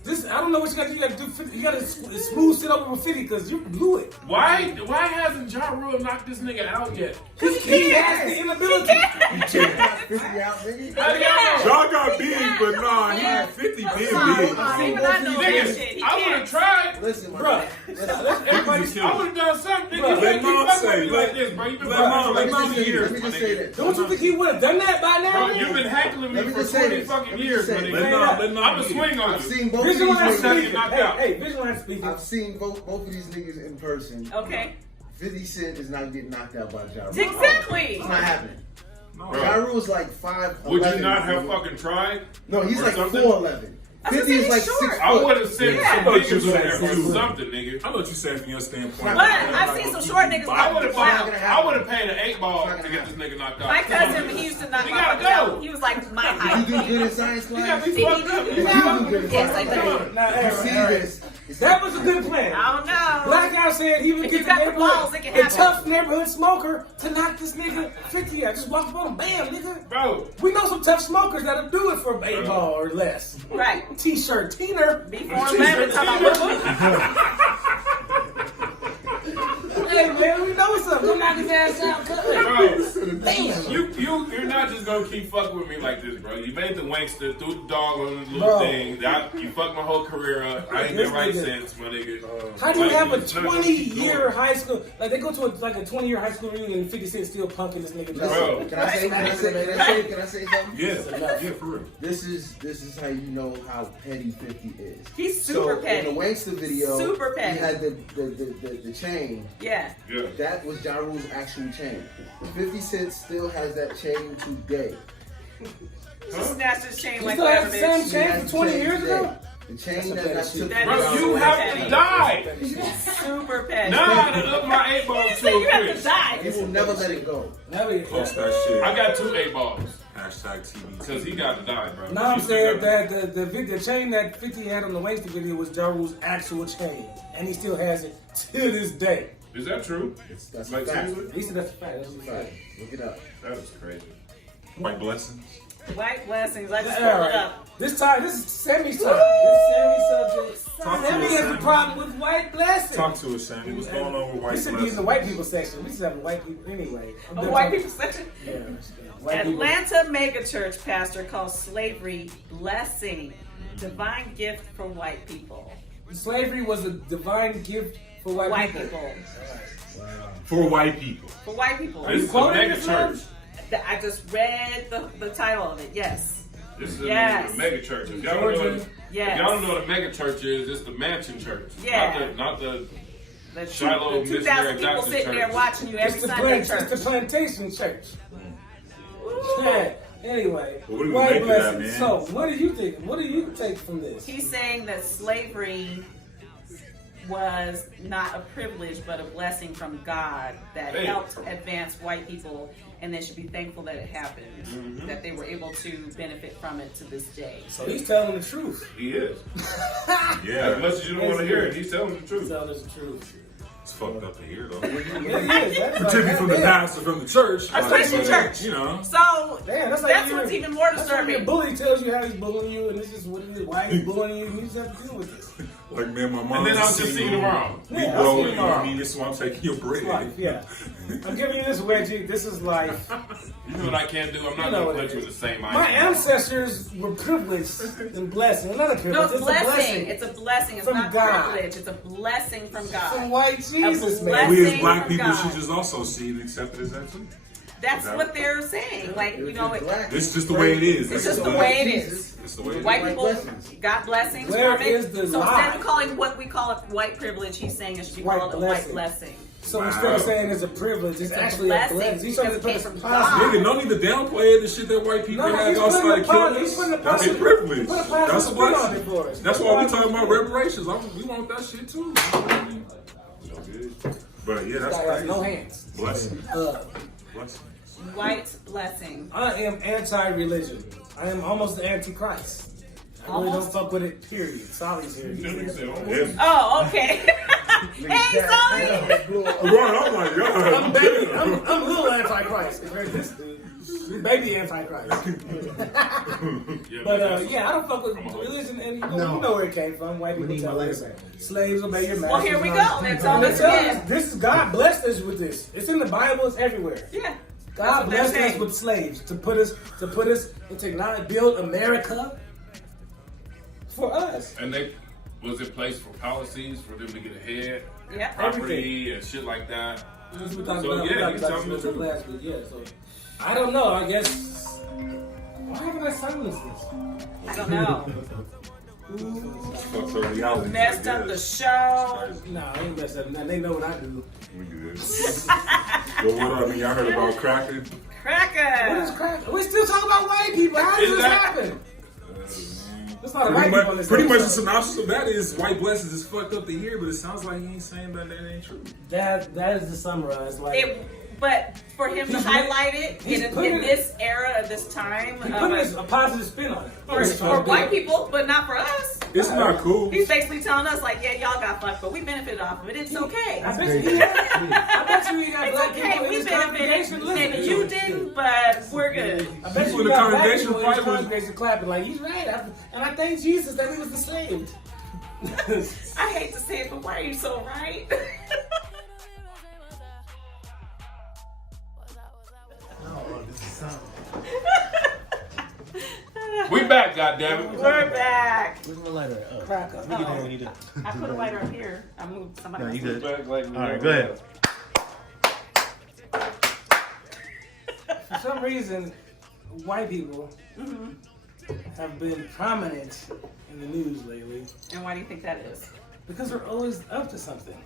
This, I don't know what you got to do. You got to do 50. You got to smooth sit over with 50 because you blew it. Why hasn't Ja Rule knocked this nigga out yet? He has the inability. 50 out, nigga. How do y'all know? Y'all got big, but nah, he 50 been big. Even I know that Niggas, shit. He I would have can't. tried. Listen, Bro, I would have done something. Bro, Nigga, you let can't Mom keep fucking say, with me let- like this, bro. You've been let fucking Mom- with me let for Mom 20 years, let me my just say nigga. that. don't you think he would have done that by now? Bro, you've been heckling me Let me for just say 20 this. fucking Let me years, just my say nigga. this. Let Mom I'm gonna get it. swing on I've you. seen both of these Visualize Visualize niggas. speaking. knocked speaking. out. Hey, visualize speaking. I've seen both of these niggas in person. Okay. 50 Cent is not getting knocked out by Ja Rule. Exactly. It's not happening. No. Ja Rule's like 5'11". Would you not have fucking tried? No, he's or like something? 4'11". I was 50 gonna is say like he's 6 short. I foot. would have said Yeah. some thought you niggas said there or too. something, nigga. I know what you said from your standpoint. But I've seen some short niggas I would knock have people out. I would have paid an 8 ball to get this nigga knocked out. My cousin, he used to knock You my gotta fuckers go. out. He was like my You height. do good in science You got class? me You fucked up. do good in Yes, science I class. do. Now, hey, You see hey, this? that was a good plan. I don't know. Black guy said he would If get you the got the neighborhood, balls, it can a happen. tough neighborhood smoker to knock this nigga 50 out. Just walk up on him, bam, nigga. Bro, We know some tough smokers that'll do it for 8 ball or less. Right. T-shirt, teener. Before 11, talking about Hey man, we know something. Don't knock his ass out. Cut it. bro. Damn. You're not just gonna keep fucking with me like this, bro. You made the wankster, threw the dog on the little Bro. thing. You fucked my whole career up. I ain't This been right nigga- since, my nigga. How do you Like, have a it's not what you 20-year doing. high school? Like they go to a 20-year high school reunion and 50 Cent still punking this nigga. Bro. Can I say something? Yeah, for real. This is how you know how petty 50 is. He's super so petty. In the Wankster video, Super petty. he had the chain. Yeah. Yeah. That was Ja Rule's actual chain. 50 Cent still has that chain today. She snatched his chain You like still have whatever, the same bitch. chain He has for the 20 chain years today. ago? The chain That's that a got petty took shit. Bro, That is you super have petty. to die. Super petty. Now I done up my 8 ball You too said you have to quick. die. He will never let it go. Post that shit. I got 2 8 balls. Hashtag TV. Because he got to die, bro. Now I'm saying that the chain that 50 had on the Wankster video was Ja Rule's actual chain. And he still has it to this day. Is that true? That's Like, a fact. seriously? He said that's a fact. That's what he Fact. said. Look it up. That is crazy. White blessings. White blessings. I just All pulled it right. up. This time, this is Sammy's time. This is Sammy's subject. Talk to Sammy us, has a Sammy. problem with white blessing. Talk to us, Sammy. What's going on with white We should be in blessings? the white people section. We should have white people anyway. A white people section? Yeah. White people. Atlanta megachurch pastor calls slavery blessing, divine gift for white people. Slavery was a divine gift for white people. For white people. For white people. This is a mega church. I just read the title of it. Yes. This is Yes. a mega church. If y'all don't know, Yes. if y'all don't know what a mega church is, it's the mansion church. Yeah. Not the The Shiloh 2,000 Missionary people Baptist sitting there Church. watching you every It's the, Sunday it's church. the plantation church. Ooh. Yeah. Anyway, Well, what do we white make of that, blessing. man? So, what do you think? What do you take from this? He's saying that slavery was not a privilege but a blessing from God that Hey. helped advance white people, and they should be thankful that it happened, that they were able to benefit from it to this day. So he's telling the truth. He is. Yeah. As much as you don't want to hear it, he's telling the He's truth. telling us the truth. It's fucked up to hear, though. Yeah, it is. That's Particularly from the pastor from the church. Especially Like, church. You know. So Damn, that's what's even more That's like your disturbing. bully tells you how he's bullying you, and this is what it is. Why he's bullying you, and you just have to deal with this. Like, man, my mom. And then I'm just seeing him wrong. Big Yeah, bro, I'll see you him know what I wrong. mean? This is why I'm taking your bread. Life, yeah. I'm giving you this wedgie. This is life. You know what I can't do? I'm not You know going what to put it you in is. the same My idea. ancestors were privileged and blessed. Well, not a privilege. No, it's it's a blessing. It's a blessing. It's From not God. privilege. It's a blessing from From God. white Jesus, man. We as blessing black from people God. should just also see and accept it as that too. That's what they're saying. Like, you know, It's just the way it is. it's That's just the the way it is. It's the way it is. White White people blessings. got blessings Where from it. is the So lie? instead of calling what we call it white privilege, he's saying it should be White called a blessing. white blessing. So instead of saying it's a privilege, it's It's a actually blessing a blessing. He's trying to because put it some came from positive. Nigga, don't need to downplay the shit that white people No, have he's putting outside a of killing positive- he's putting a us. That's a positive- privilege. put a positive That's a spin on blessing. it for us. That's why we talking about reparations. We want that shit too. But yeah, that's This guy has crazy. no hands. Blessing. Blessing. White blessing. I am anti-religion. I am almost the antichrist. I really don't Almost? fuck with it, period. Solly's here. Yeah. Oh, okay. Hey, Sonny! Right, I'm like, I'm God. baby. I'm a little antichrist. This dude, baby antichrist. But yeah, I don't fuck with religion, and you know where it came from. White people need my tell lighter us back. slaves obey your masters. Well, here we and go. all They're that. telling And us they tell again. us this is God blessed us with this. It's in the Bible. It's everywhere. Yeah. God That's what they're blessed us saying. with slaves to put us in technology, build America for us. And they was in place for policies for them to get ahead, Yeah. property and shit like that. That's what we talked So, about. yeah, We talked he's about telling the this truth. last week. Yeah. So I don't know. I guess why haven't I silenced this? I don't know. Fuck the reality. Messed up the show. Nah, I ain't messed up nothing. They know what I do. We good. Yo, what up, man? Y'all heard about cracking? What is Cracker. crap? We still talking about white people. How Is does this that- happen? There's not a white people on this Pretty much the episode. synopsis of that is white blessings is fucked up to hear, but it sounds like he ain't saying that ain't true. That is the summarize. Like But for him to He's highlight it he's in putting it- this era, of this time, he put a positive spin on it. for white people, but not for us. It's not cool. He's basically telling us, like, yeah, y'all got fucked, but we benefited off of it. It's okay. I bet you he I bet you he got It's black okay. people in We his congregation benefited. listening Maybe to you it. didn't, but we're good. I bet People you in the got black congregation people in his probably was- congregation clapping like he's right. And I thank Jesus that he was enslaved. I hate to say it, but why are you so right? We back, goddammit. We're back. Where's my lighter? Oh. Crack up. We need to. I put a lighter up here. I moved somebody. No, else. you good. Back like we All right, never go ahead. left. For some reason, white people Mm-hmm. have been prominent in the news lately And why do you think that is? because they're always up to something.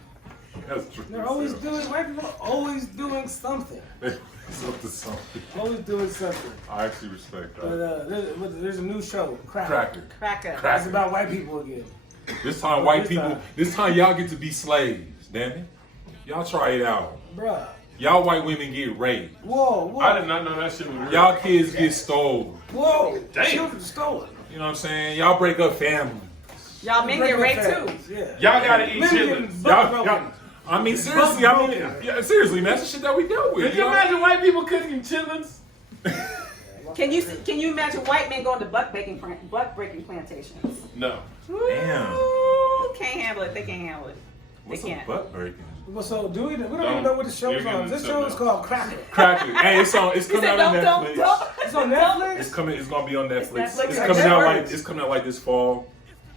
That's true. They're always doing. White people are always doing something. It's up to something. Always doing something. I actually respect But that. there's a new show, Cracker. Cracker. It's about white people again. This time, white people. This time, y'all get to be slaves. Damn it. Y'all try it out. Bruh. Y'all white women get raped. Whoa. I did not know that shit was real. Y'all kids get stolen. Whoa. Damn. Children stolen. You know what I'm saying? Y'all break up families. Y'all men get raped too. Yeah. Y'all gotta eat Men chitlins. getting butt broken. Y'all, I mean, seriously, yeah, seriously, man, that's the shit that we deal with. Did you imagine white people cooking chitlins? Can you imagine white men going to butt breaking plantations? No. Damn. Ooh, can't handle it. They can't handle it. What's They a can't. butt breaking? Well, so do we don't even know what the show's You're on. This getting show is something called Cracker. Cracker. Hey, it's He coming said, out on don't. Netflix. It's on Netflix? It's gonna be on Netflix. Netflix. It's Like coming out Netflix. it's coming out like this fall.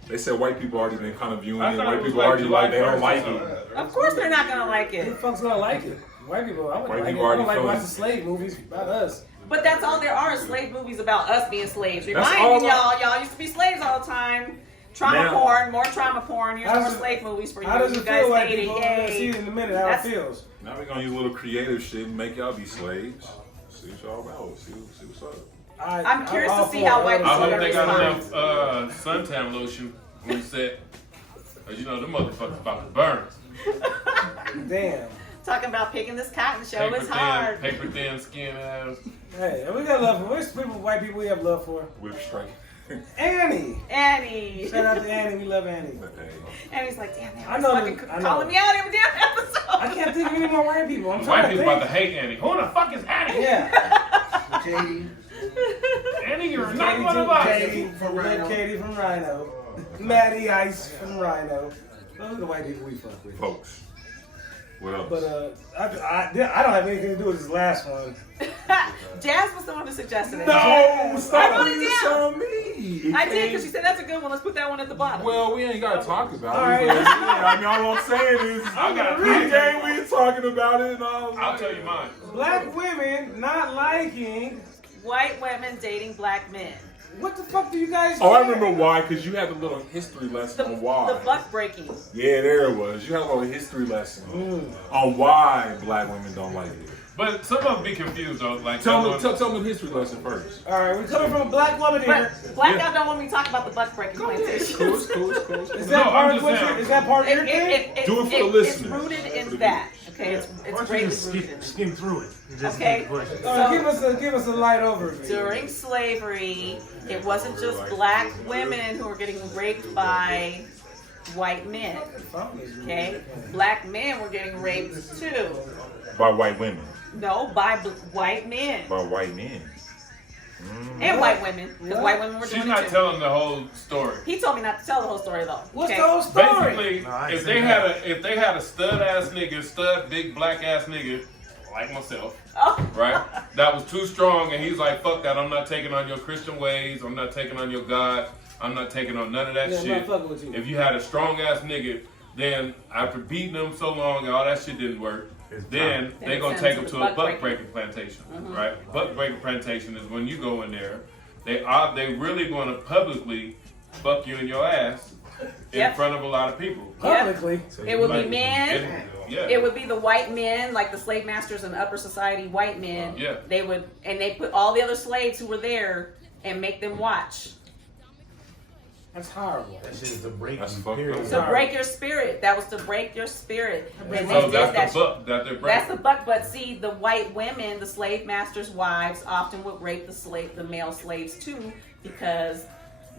They said white people already been kind of viewing I it. thought White it was people already July like they don't 1st like or it. something. Of course they're not gonna like Who it. the fuck's gonna like it? White people. I wouldn't White like it. people I already don't like feeling watching slave movies about us. But that's all there are, slave movies about us being slaves. all Reminding I- y'all used to be slaves all the time. Trauma Now- porn, more trauma porn. Here's How more does it- slave movies for you. How does You it guys feel, white dated, people? We're gonna see yay. it in a minute how That's- it feels. Now we're gonna use a little creative shit and make y'all be slaves. See what y'all about. See what's up. I'm curious all to see for how it. white I people hope they got respond. enough suntan lotion when you said, cause you know them motherfuckers about to burn. Damn. Talking about picking this cotton show is hard. Paper thin skin ass. Hey, and we got love for. Which people, white people, we have love for? Whip strike. Annie. Annie. Shout out to Annie. We love Annie. Annie's like, damn, they I always know fucking that- I know. calling me out every damn episode. I can't think of any more white people. I'm White trying to people think. about to hate Annie. Who the fuck is Annie? Yeah. Katie. Annie, you're not one of us. Katie From Rhino. Katie from Rhino. Maddie Ice from Rhino. Those are the white people we fuck with. Folks. What else? But I don't have anything to do with this last one. Jazz was the one who suggested it. no, stop I wrote it putting this down. on me. I did because she said that's a good one. Let's put that one at the bottom. Well, we ain't gotta talk about All it. right. But, yeah, I mean, all I'm saying is, I got DJ, we talking about it and all. I'll tell you mine. Black women not liking. White women dating black men. What the fuck do you guys? Oh, I care? remember why, because you had a little history lesson on why. The butt breaking. Yeah, there it was. You had a little history lesson on why black women don't like it. But some of them be confused though. Like Tell someone- me the history lesson first. All right, we're coming from a black woman here. But black guys don't want me to talk about the butt breaking plantation. Cool. Is that No, part I'm of just what saying. is that part of your thing? Do it for the listeners. It's rooted For the in that. Okay, it's Why don't you greatly just rooted in. skim through it? And just Okay. get questions. Give us a light overview. During slavery, it wasn't just black women who were getting raped by white men. Okay, black men were getting raped too. By white women. No, by white men By white men. and white women, because white women were She's doing not it too. telling the whole story. He told me not to tell the whole story though. What's okay? the whole story? Basically, No, I ain't if seen they had a stud ass nigga, stud big black ass nigga, like myself, Oh. right? That was too strong, and he's like, "Fuck that! I'm not taking on your Christian ways. I'm not taking on your God. I'm not taking on none of that Yeah, I'm shit." not fucking with you. If you had a strong ass nigga, then after beating them so long and all that shit didn't work, then Then they it's gonna sent take to them the to a butt butt breaking. breaking plantation, right? Butt breaking plantation is when you go in there. They really gonna publicly fuck you in your ass in Yep. front of a lot of people. Publicly. It would be Like, men. Yeah. It would be the white men, like the slave masters and upper society white men. Yeah. They would, and they put all the other slaves who were there and make them watch. That's horrible. That shit is a break. That's fucked period. up. To break your spirit. That was to break your spirit. And they So did that's that. the buck that they're breaking. That's the buck. But see, the white women, the slave masters' wives, often would rape the male slaves too, because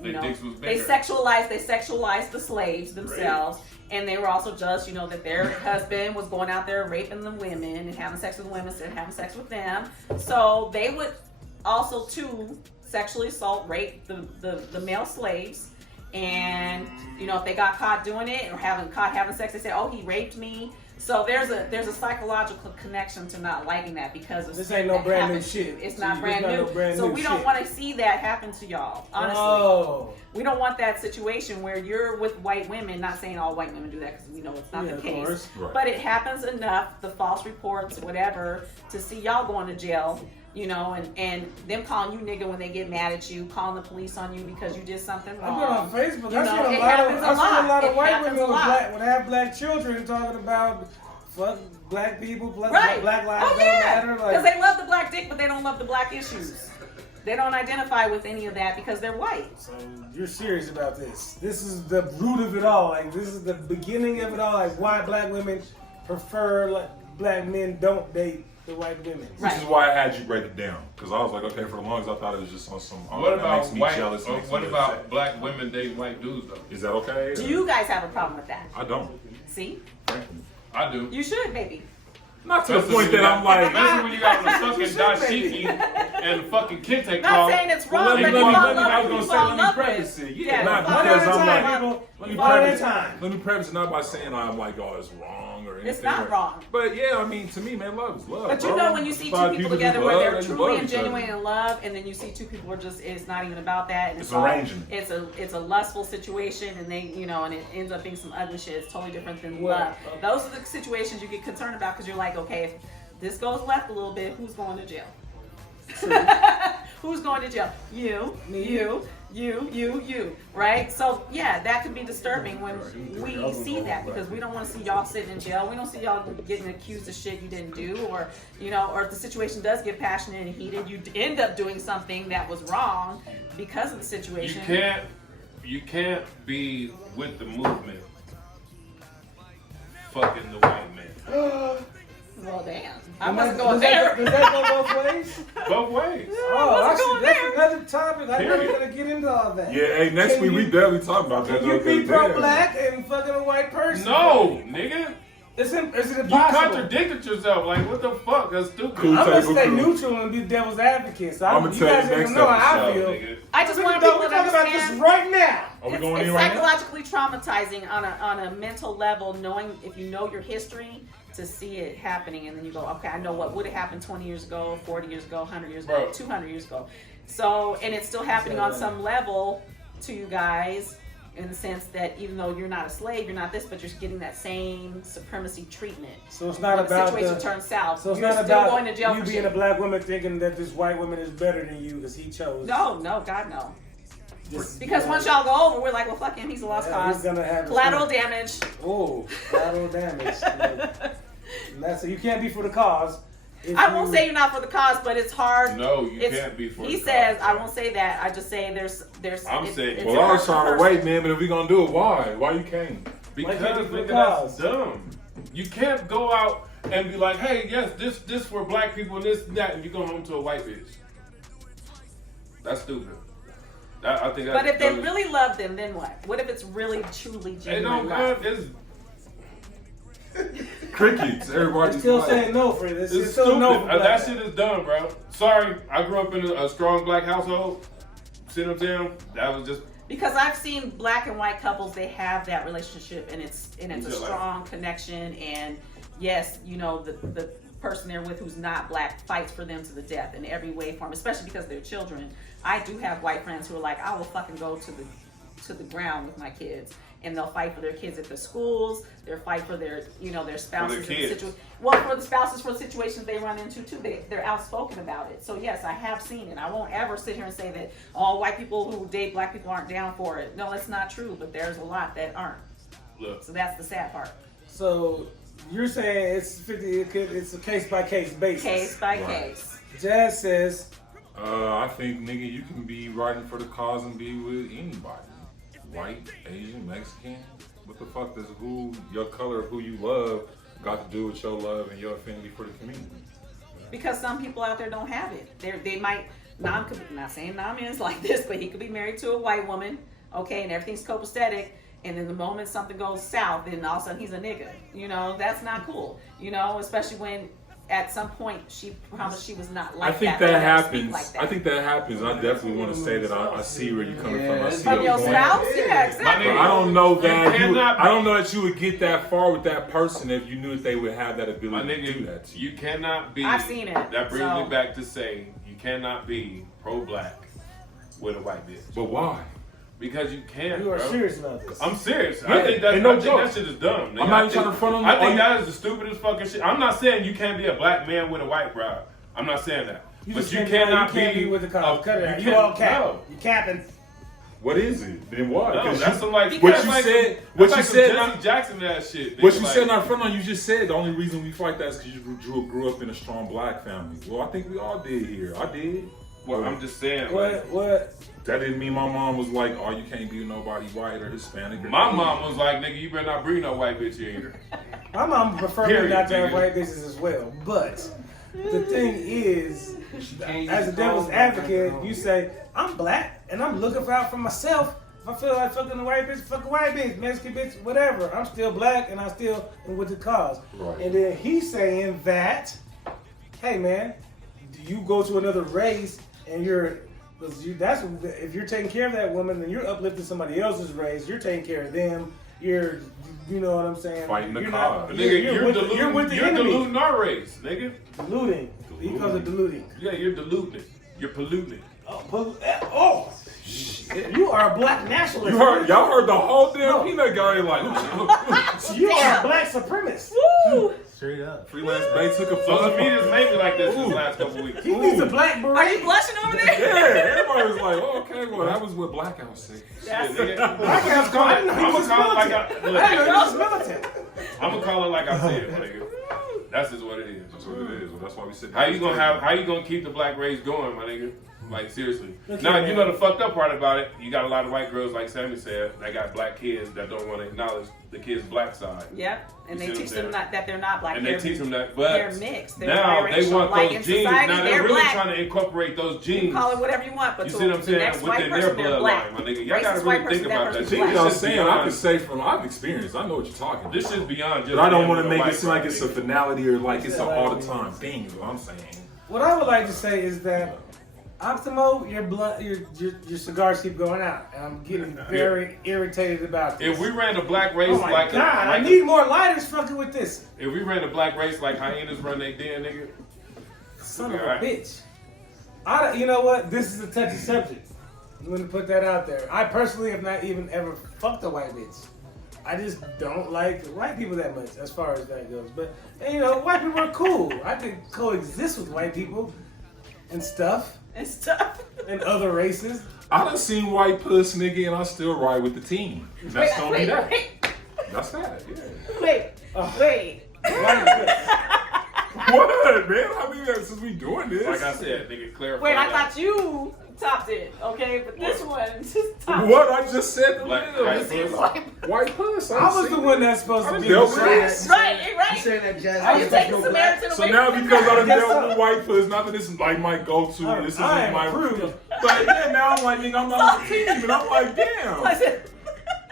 you Their know dicks was they bigger. sexualized the slaves themselves, and they were also judged, you know, that their husband was going out there raping the women and having sex with the women instead of having sex with them. So they would also too sexually assault, rape the male slaves. And you know, if they got caught doing it or caught having sex, they say, "Oh, he raped me." So there's a psychological connection to not liking that because of This ain't no that brand new happens to you. shit. It's See, not this brand not new. no brand So new we don't shit. want to see that happen to y'all. Honestly, Oh. we don't want that situation where you're with white women. Not saying all white women do that because we know it's not Yeah, the of case. course. Right. But it happens enough, the false reports, whatever, to see y'all going to jail. You know, and them calling you nigga when they get mad at you, calling the police on you because you did something I've wrong. been on Facebook. You I've know, seen it a lot happens of a I've seen a lot of It white happens women a lot. would have black children talking about fuck black people, black Right. lives Oh, don't yeah. matter. Because Like, they love the black dick, but they don't love the black issues. They don't identify with any of that because they're white. so you're serious about this? This is the root of it all. Like this is the beginning of it all. Like why black women prefer like black men don't date the white women. Right. This is why I had you break it down. Because I was like, okay, for the longest I thought it was just on some, What that about makes me white? jealous. Or makes me what upset. about black women dating white dudes though? Is that okay? Do you guys have a problem with that? I don't. See? Frankly. I do. You should, baby. Not to the Especially point when that I'm like, especially when you got the fucking should, dashiki and the fucking kente Not call. saying it's well, wrong, let but me, you let fall me, in I love was with gonna who say, you fall let in me love preface with. it. Yeah, Yeah, not fall in because love I'm with like, people. Let me All the preface, time. let me preface it not by saying I'm like, oh, it's wrong or anything. It's not wrong. But yeah, I mean, to me, man, love is love. But you bro. know when you see two Five people who together love, where they're they love truly and each other. genuine in love, and then you see two people are just, it's not even about that. And It's all, arrangement. It's a lustful situation, and they, you know, and it ends up being some ugly shit. It's totally different than Well, love. Those are the situations you get concerned about because you're like, okay, if this goes left a little bit, who's going to jail? Who's going to jail? You, you, right? So yeah, that can be disturbing when we see that because we don't want to see y'all sitting in jail. We don't see y'all getting accused of shit you didn't do, or you know, or if the situation does get passionate and heated, you end up doing something that was wrong because of the situation. You can't be with the movement fucking the white man. Well, damn, I wasn't going Does there. that go both ways? Both ways. Oh, wasn't going actually, that's another topic. I know Period. we're gonna get into all that. Yeah, hey, next Can week we you- definitely talk about that. Can you though, be 'cause damn. pro-black and fucking a white person? No, nigga. Is it You impossible? contradicted yourself. Like, what the fuck? That's stupid. Cool. I'm gonna Table stay crew. neutral and be devil's advocate. So I'ma you tell you guys next don't know how I No, feel. nigga. I just want We're people to talking about this understand. right now. Are we It's going in right now? psychologically traumatizing on a mental level, knowing if you know your history to see it happening, and then you go, okay, I know what would have happened 20 years ago, 40 years ago, 100 years ago, Bro. 200 years ago. So, and it's still happening on some level to you guys in the sense that even though you're not a slave, you're not this, but you're getting that same supremacy treatment. So it's not When the about situation the. turns south. So it's you're not still about going to jail you for being shit. a black woman thinking that this white woman is better than you because he chose. No, God, no. Just- Because once y'all go over, we're like, well, fuck him, he's a lost Yeah, cause. he's gonna have his Collateral thing. damage. Oh, collateral damage. And that's you can't be for the cause. if I won't you- say you're not for the cause, but it's hard. No, you It's- can't be for He the says, cause. I won't say that. I just say there's. I'm saying- it's Well, a I was personal trying to person. wait, man, but if we gonna do it, why? Why you can't? Because Why can't you nigga, for that's cause? dumb. You can't go out and be like, hey, yes, this for black people and this and that, and you go home to a white bitch. That's stupid. I think that's But if they dumb. really love them, then what? What if it's really, truly, They genuine don't love? it's Crickets. You're Everybody's still like, saying no for this. It's still stupid. no for That black. shit is dumb, bro. Sorry, I grew up in a strong black household. See what I'm saying? That was just Because I've seen black and white couples, they have that relationship, and it's a Yeah, like- strong connection. And yes, you know the person they're with who's not black fights for them to the death in every way, form, especially because they're children. I do have white friends who are like, I will fucking go to the ground with my kids, and they'll fight for their kids at their schools. They'll fight for their their spouses. in kids. Well, for the spouses, for situations they run into too, they're outspoken about it. So yes, I have seen it. I won't ever sit here and say that all white people who date black people aren't down for it. No, that's not true. But there's a lot that aren't. look. So that's the sad part. So you're saying it's 50? It's a case by case basis. Case by Right. case. Jazz says I think, nigga, you can be riding for the cause and be with anybody. White, Asian, Mexican. What the fuck does your color of who you love got to do with your love and your affinity for the community? Because some people out there don't have it. They might, not saying Nam is like this, but he could be married to a white woman, okay, and everything's copacetic, and then the moment something goes south, then all of a sudden he's a nigga. That's not cool. Especially when at some point she promised she was not like I think that. that never speak happens. like that. I think that happens. I definitely want to say that I see where you're coming from. I see From your your point. spouse? Yeah, exactly. But I don't know that cannot I don't know that you would get that far with that person if you knew that they would have that My ability to do nigga, that to you. you cannot be. I've seen it, That brings so- me back to saying you cannot be pro-black with a white bitch But why? because you can't. you are bro. serious about this. I'm serious. Yeah, I think that ain't no I think joke. that shit is dumb. Nigga. I'm not I even trying think- to front on I on think you. that is the stupidest fucking shit. I'm not saying you can't be a black man with a white bride. I'm not saying that. You but just you can't- cannot you can't be with the cause. Cut it out. You can't- all cap. No. You capping. What is it? Then why? No, 'Cause that's you- some like What that's you like said- some- what that's you like some said Jesse not- Jackson ass shit. What nigga, you like- said not front on, you just said the only reason we fight that is because you grew up in a strong black family. Well, I think we all did here. I did. Well, I'm just saying. Like, What? That didn't mean my mom was like, oh, you can't be with nobody white or Hispanic. Or my Asian. mom was like, nigga, you better not bring no white bitch here. My mom prefer me Period, not to have nigga. white bitches as well. But the thing is, as a devil's advocate, you say, I'm black and I'm looking out for myself. If I feel like fucking a white bitch, fuck a white bitch, Mexican bitch, whatever. I'm still black and I still am with the cause. Right. And then he's saying that, hey man, do you go to another race and you're Because if you're taking care of that woman, then you're uplifting somebody else's race. You're taking care of them. You know what I'm saying? Fighting the you're cause. Nigga, you're with the you're enemy. diluting our race, nigga. Diluting. He calls it diluting. Yeah, you're diluting it. You're polluting it. Oh, shit. You are a black nationalist. Y'all heard the whole damn peanut gallery like, You are a black supremacist. Woo! Straight up. Freelance Bay took a Social photo. media's made me like this the last couple weeks. He needs a black beret. Are you blushing over there? Yeah, everybody was like, oh, okay, well, that was what Blackout said. Shit, nigga. Black guy's called. I didn't know he I'm was gonna call it like militant. I I look, didn't know he was militant. I'm gonna call it like I said, nigga. That's just what it is. That's what it is. Well, that's why we said. How you gonna keep the black race going, my nigga? Like seriously. Okay, Now man. you know the fucked up part about it. You got a lot of white girls, like Sammy said, that got black kids that don't want to acknowledge the kids' black side. Yep, and You they see teach what I'm them saying? that they're not black. And they They're- teach them that, but they're mixed. They're now they biracial. want Like those in genes. society, Now they're they're really black. trying to incorporate those genes. Call it whatever you want, but You to see what I'm the saying? next white Within their person, they're black. bloodline, my nigga. Y'all Racist gotta white really think person, about that that. person's You This know black. what I'm shit's saying? I beyond- can say from I've experienced. I know what you're talking about. This is beyond just. But I don't being want to with a make white it seem like it's a person. finality or like it's an all the time thing. Is what I'm saying. What I would like to say is that Optimo, your cigars keep going out, and I'm getting very irritated about this. If we ran a black race oh my like God, I like need more lighters fucking with this. if we ran a black race like hyenas run their den, nigga. Son of a Alright. bitch. You know what? This is a touchy subject. I'm going to put that out there. I personally have not even ever fucked a white bitch. I just don't like white people that much as far as that goes. But, and, you know, white people are cool. I could coexist with white people and stuff and stuff. and other races. I done seen white puss, nigga, and I still ride with the team. That's on me that. That's that. Yeah. Wait. What, man? I mean, since we doing this. Like I said, nigga, clarify. Wait, I that. thought you topped it, okay? But this one just topped What I just said to Black- Lil. white This is puss. White puss. I was the one that's supposed to be dealt the with shit. it. Right, You right. saying that jazz? Are You is taking no black? Samaritan So away now from because I done guess dealt so. with white puss, not that this is like my go-to. I- This is I am my approved. But yeah, now I'm like, nigga, I'm not on the team, and I'm like, damn. Listen,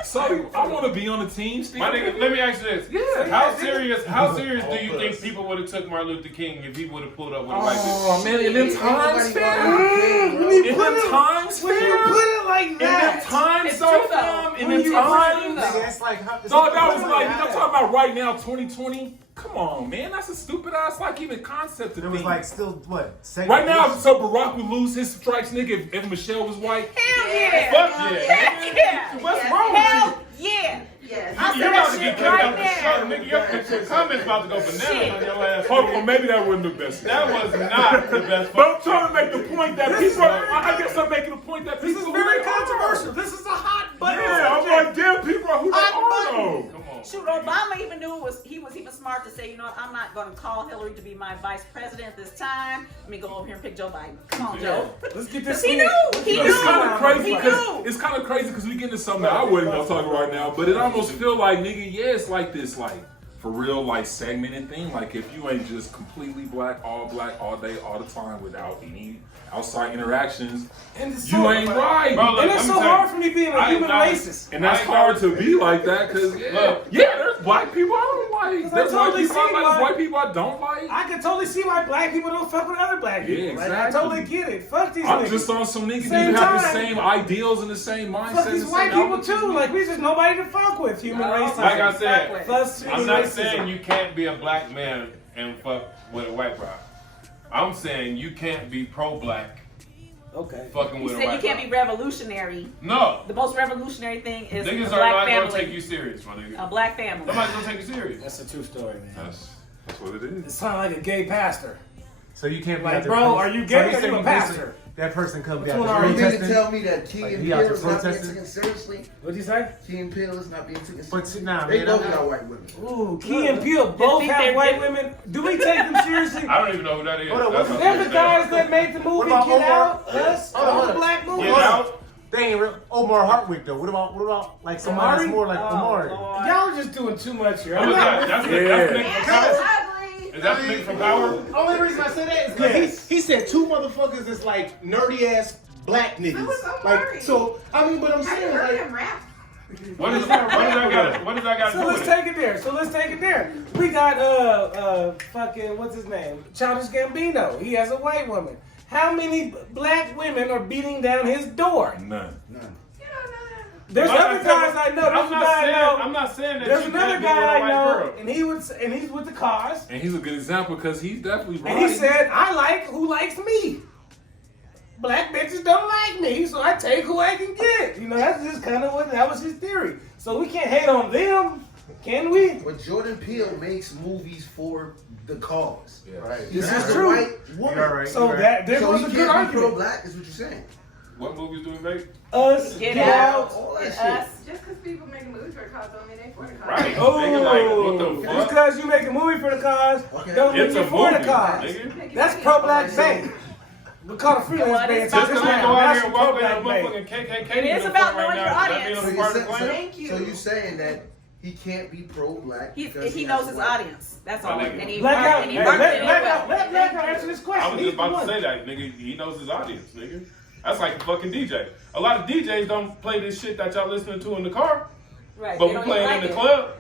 So I want to be on the team still. My nigga, let me ask you this. Yeah. How serious do you think people would have took Martin Luther King if he would have pulled up with a white bitch? Oh man, in them times, Ain't fam. nobody In them times, When you fam. put it like In them that. times, It's so true, though. fam. In When them you put it times. Nigga, it's like Dog, that was like, I'm talking about right now, 2020. Come on, man, that's a stupid ass like even concept to It was think. like still what? Right now, so Barack would lose his strikes, nigga, if Michelle was white. hell yeah. Fuck yeah. Yeah. What's wrong with Hell yeah. Yes. I you? said You're about that to shit get kicked out right the show, now. nigga. Your comments about to go bananas on your ass. Hold on, maybe that wasn't the best. That was not the best. But I'm trying to make the point that people, I guess I'm making the point that This people is very who they are. controversial. This is a hot button. Yeah, I'm like, damn, people are who they are though. Come on. Shoot, Obama even knew he was even smart to say, you know what, I'm not going to call Hillary to be my vice president this time. Let me go over here and pick Joe Biden. Come on, Joe. Let's get this. Because he knew. He knew. It's kind of crazy He because knew. it's kind of crazy because we get into something that I wasn't gonna talk right now, but it almost feel like, nigga, yeah, it's like this, like for real, like segmented thing. Like if you ain't just completely black all day, all the time without any outside interactions, And it's you so- ain't right. Bro, look, And let it's me so tell hard you. for me being a I human acknowledge- racist. And that's hard to be like that because Look. there's black people I don't like. 'Cause I There's white totally people I see like. why- There's white people I don't like. I can totally see why black people don't fuck with other black people. Yeah, Like, I exactly. totally get it. Fuck these I'm niggas. just on some niggas Same that have the time. same ideals and the same mindset. Fuck and these the white same people outlook too. as me. Like we just nobody to fuck with. Human No, racism. Like I said, Plus, I'm not racism. saying you can't be a black man and fuck with a white bride. I'm saying you can't be pro-black Okay. fucking He with a said you white can't be bride. revolutionary. No. The most revolutionary thing is Niggas a are black not family. gonna take you serious, my nigga. A black family. Nobody's gonna take you serious. That's a true story, man. That's what it is. It sounds like a gay pastor. So you can't be Like, out there bro, protest- are you So gay or saying you a basically pastor? That person could be Which out one there are you? You mean to protesting. tell me that Key Like, and he out Peele there is not being protesting? taken seriously? What'd you say? Key and Peele is not being taken But seriously. see, nah, They man, both I'm got not- white women. Ooh, Key and Peele both think have they're white different? women. Do we take them seriously? I don't even know who that is. Hold on, That's what- what They're the guys that made the movie about Get Omar? Out, Us, Hold on, all hold the on. black movies. Get out. They ain't real. Omar Hartwick though. What about like somebody Omari? that's more like Omar? Lord. Y'all are just doing too much here. Who I'm is that? not- That's the Yeah. nigga from That's Power? ugly. Is that the nigga from Power? Only reason I say that is because he said two motherfuckers that's like nerdy ass black niggas. Who is Omari? Like so, I mean, but I'm Have you saying heard like, him rap? What does that got to So do let's with it? take it there. We got fucking what's his name? Childish Gambino. He has a white woman. How many black women are beating down his door? None. There's Like other I said, guys I know. There's a guy I know. I'm not saying that. There's you another can't be with a guy I white know, girl. and he's with the cars. And he's a good example because he's definitely right. And he said, I like who likes me. Black bitches don't like me, so I take who I can get. You know, that's just kind of that was his theory. So we can't hate on them, can we? But Jordan Peele makes movies for the cause. Yeah. Right. This As is a true. white woman. You're right. So that there So was he a can't good be argument. pro-black, is what you're saying. What movies do we make? Us, Get Get Out. All that shit. Us. Just because people making movies for the cause don't mean they for the cause. Right. Oh, Nigga, like, what the just fuck? because you make a movie for the cause, Okay. don't mean It's a you're for the movie, cause. nigga. That's pro-black bait. We call it freelance Well, bait. it's Just because we go out That's here and walk in a pro-black bait. motherfucking KKK It is uniform about right knowing now, your does that mean audience. I'm So part of the you're Klan? Thank you. So you're saying that he can't be pro-black because He has knows a his white- audience. That's all. My nigga. And he Blackout, and he hey, marketed let it Blackout well. answer this question. I was He's just the about one. to say that, nigga. He knows his audience, nigga. That's like a fucking DJ. A lot of DJs don't play this shit that y'all listening to in the car, Right. but They we don't playing even in the like it. club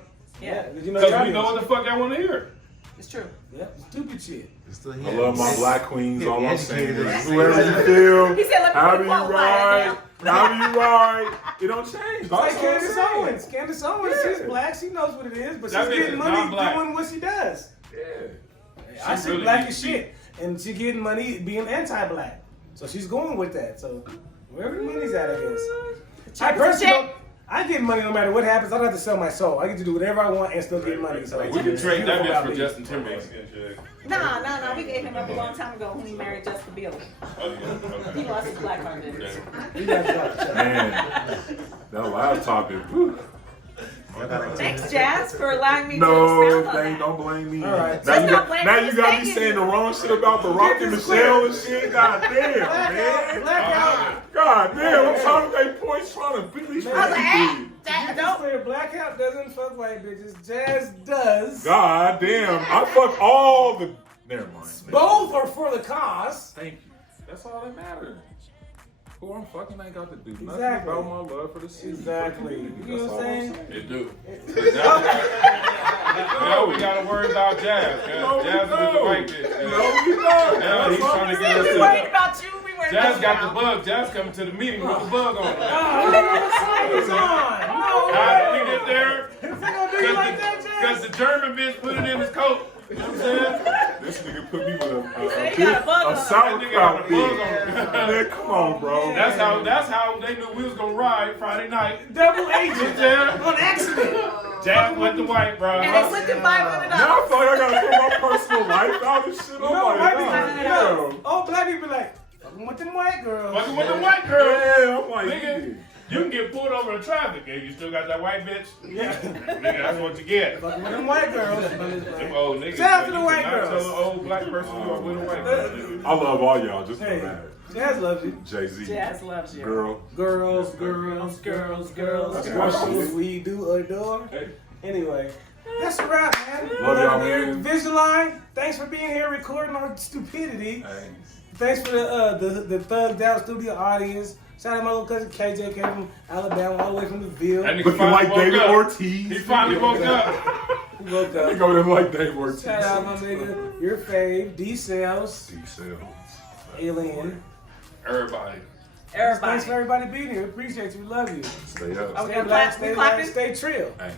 Yeah, Did you know because your we know audience? what the fuck y'all want to hear. it's true. Yeah, stupid shit. I love my black queens. All I'm saying educated. is, whoever you feel, He said, let me however you qualify ride, it however you ride, it don't change. It's That's like all I'm Candace saying. Owens. Candace Owens, Yeah. she's black. She knows what it is, but That she's bitch getting is money non-black. doing what she does. Yeah. I She see really black needs as to be- shit, and she getting money being anti-black. So she's going with that. So wherever the money's at, I guess. I personally don't. I get money no matter what happens. I don't have to sell my soul. I get to do whatever I want and still get money. So We can trade that bitch for me. Justin Timberlake. Nah. We gave him up a long time ago when he married Jessica Biel. He lost his black card. didn't he? You guys got it. Man, that laptop is. Whew. Thanks, Jazz, for allowing me to No, expound on they that. don't blame me. All right. Now you Let's not blame now me, you got me just saying the thank wrong shit about the Rock and this Michelle clear. and shit. God damn, man. Blackout. God damn, I'm trying to make points, trying to beat these I was like, people. That, Don't don't. clear. Blackout doesn't fuck white bitches. Jazz does. God damn, I fuck all the. Never mind. Both are for the cause. Thank you. That's all that matters. Who I'm fucking ain't got to do nothing Exactly. about my love for the city. Exactly. You know what I'm saying? It do. Now we gotta worry about Jazz. No, Jazz is with the white bitch. No, we don't. Now he's trying to get us We worried to. about you. We worried Jazz about got the you. bug. Jazz coming to the meeting with the bug on it. It's on. No. How did he get there? They gonna do you like that, Because Jazz? the German bitch put it in his coat. You know what I'm saying? This nigga put me with He got a bug on a him. That nigga got sauerkraut a bitch. bug on him. Man, come on, bro. That's how they knew we was gonna ride Friday night. Double agent. Jazz, On accident. Jazz with the white, bro. And they slipped him $500. Now I feel like I gotta put my personal life out and shit. I'm No, like, white nah, people, damn. oh, black people be like, fucking with them white girls. Fucking with the white girl. Yeah, I'm like, Nigga, you can get pulled over in traffic and you still got that white bitch. Yeah. Nigga, that's what you get. Fucking with them white girls. Them old niggas. Shout out to the you white cannot girls. Tell an old black person you are with a white girl. I love all y'all, just Hey, no matter. Jazz loves you. Jay-Z. Jazz loves you. Girl. Girls, girls, girls, girls. What should we do adore? Hey. Anyway, that's a wrap, man. Love y'all, Here, man. Invisalign, thanks for being here recording our stupidity. Hey. Thanks for the Thugged Out studio audience. Shout out to my little cousin KJ, came from Alabama, all the way from the Ville. That nigga Looking finally like woke David up. Ortiz. He finally woke up. He woke They up. go to like David Ortiz. Shout out my nigga, your fave, D-Cells, D-Cells. Alien. Everybody. Thanks for Everybody. everybody being here. Appreciate you. We love you. Stay up. Okay. Stay black, stay we black, clapping? stay trill. Hey.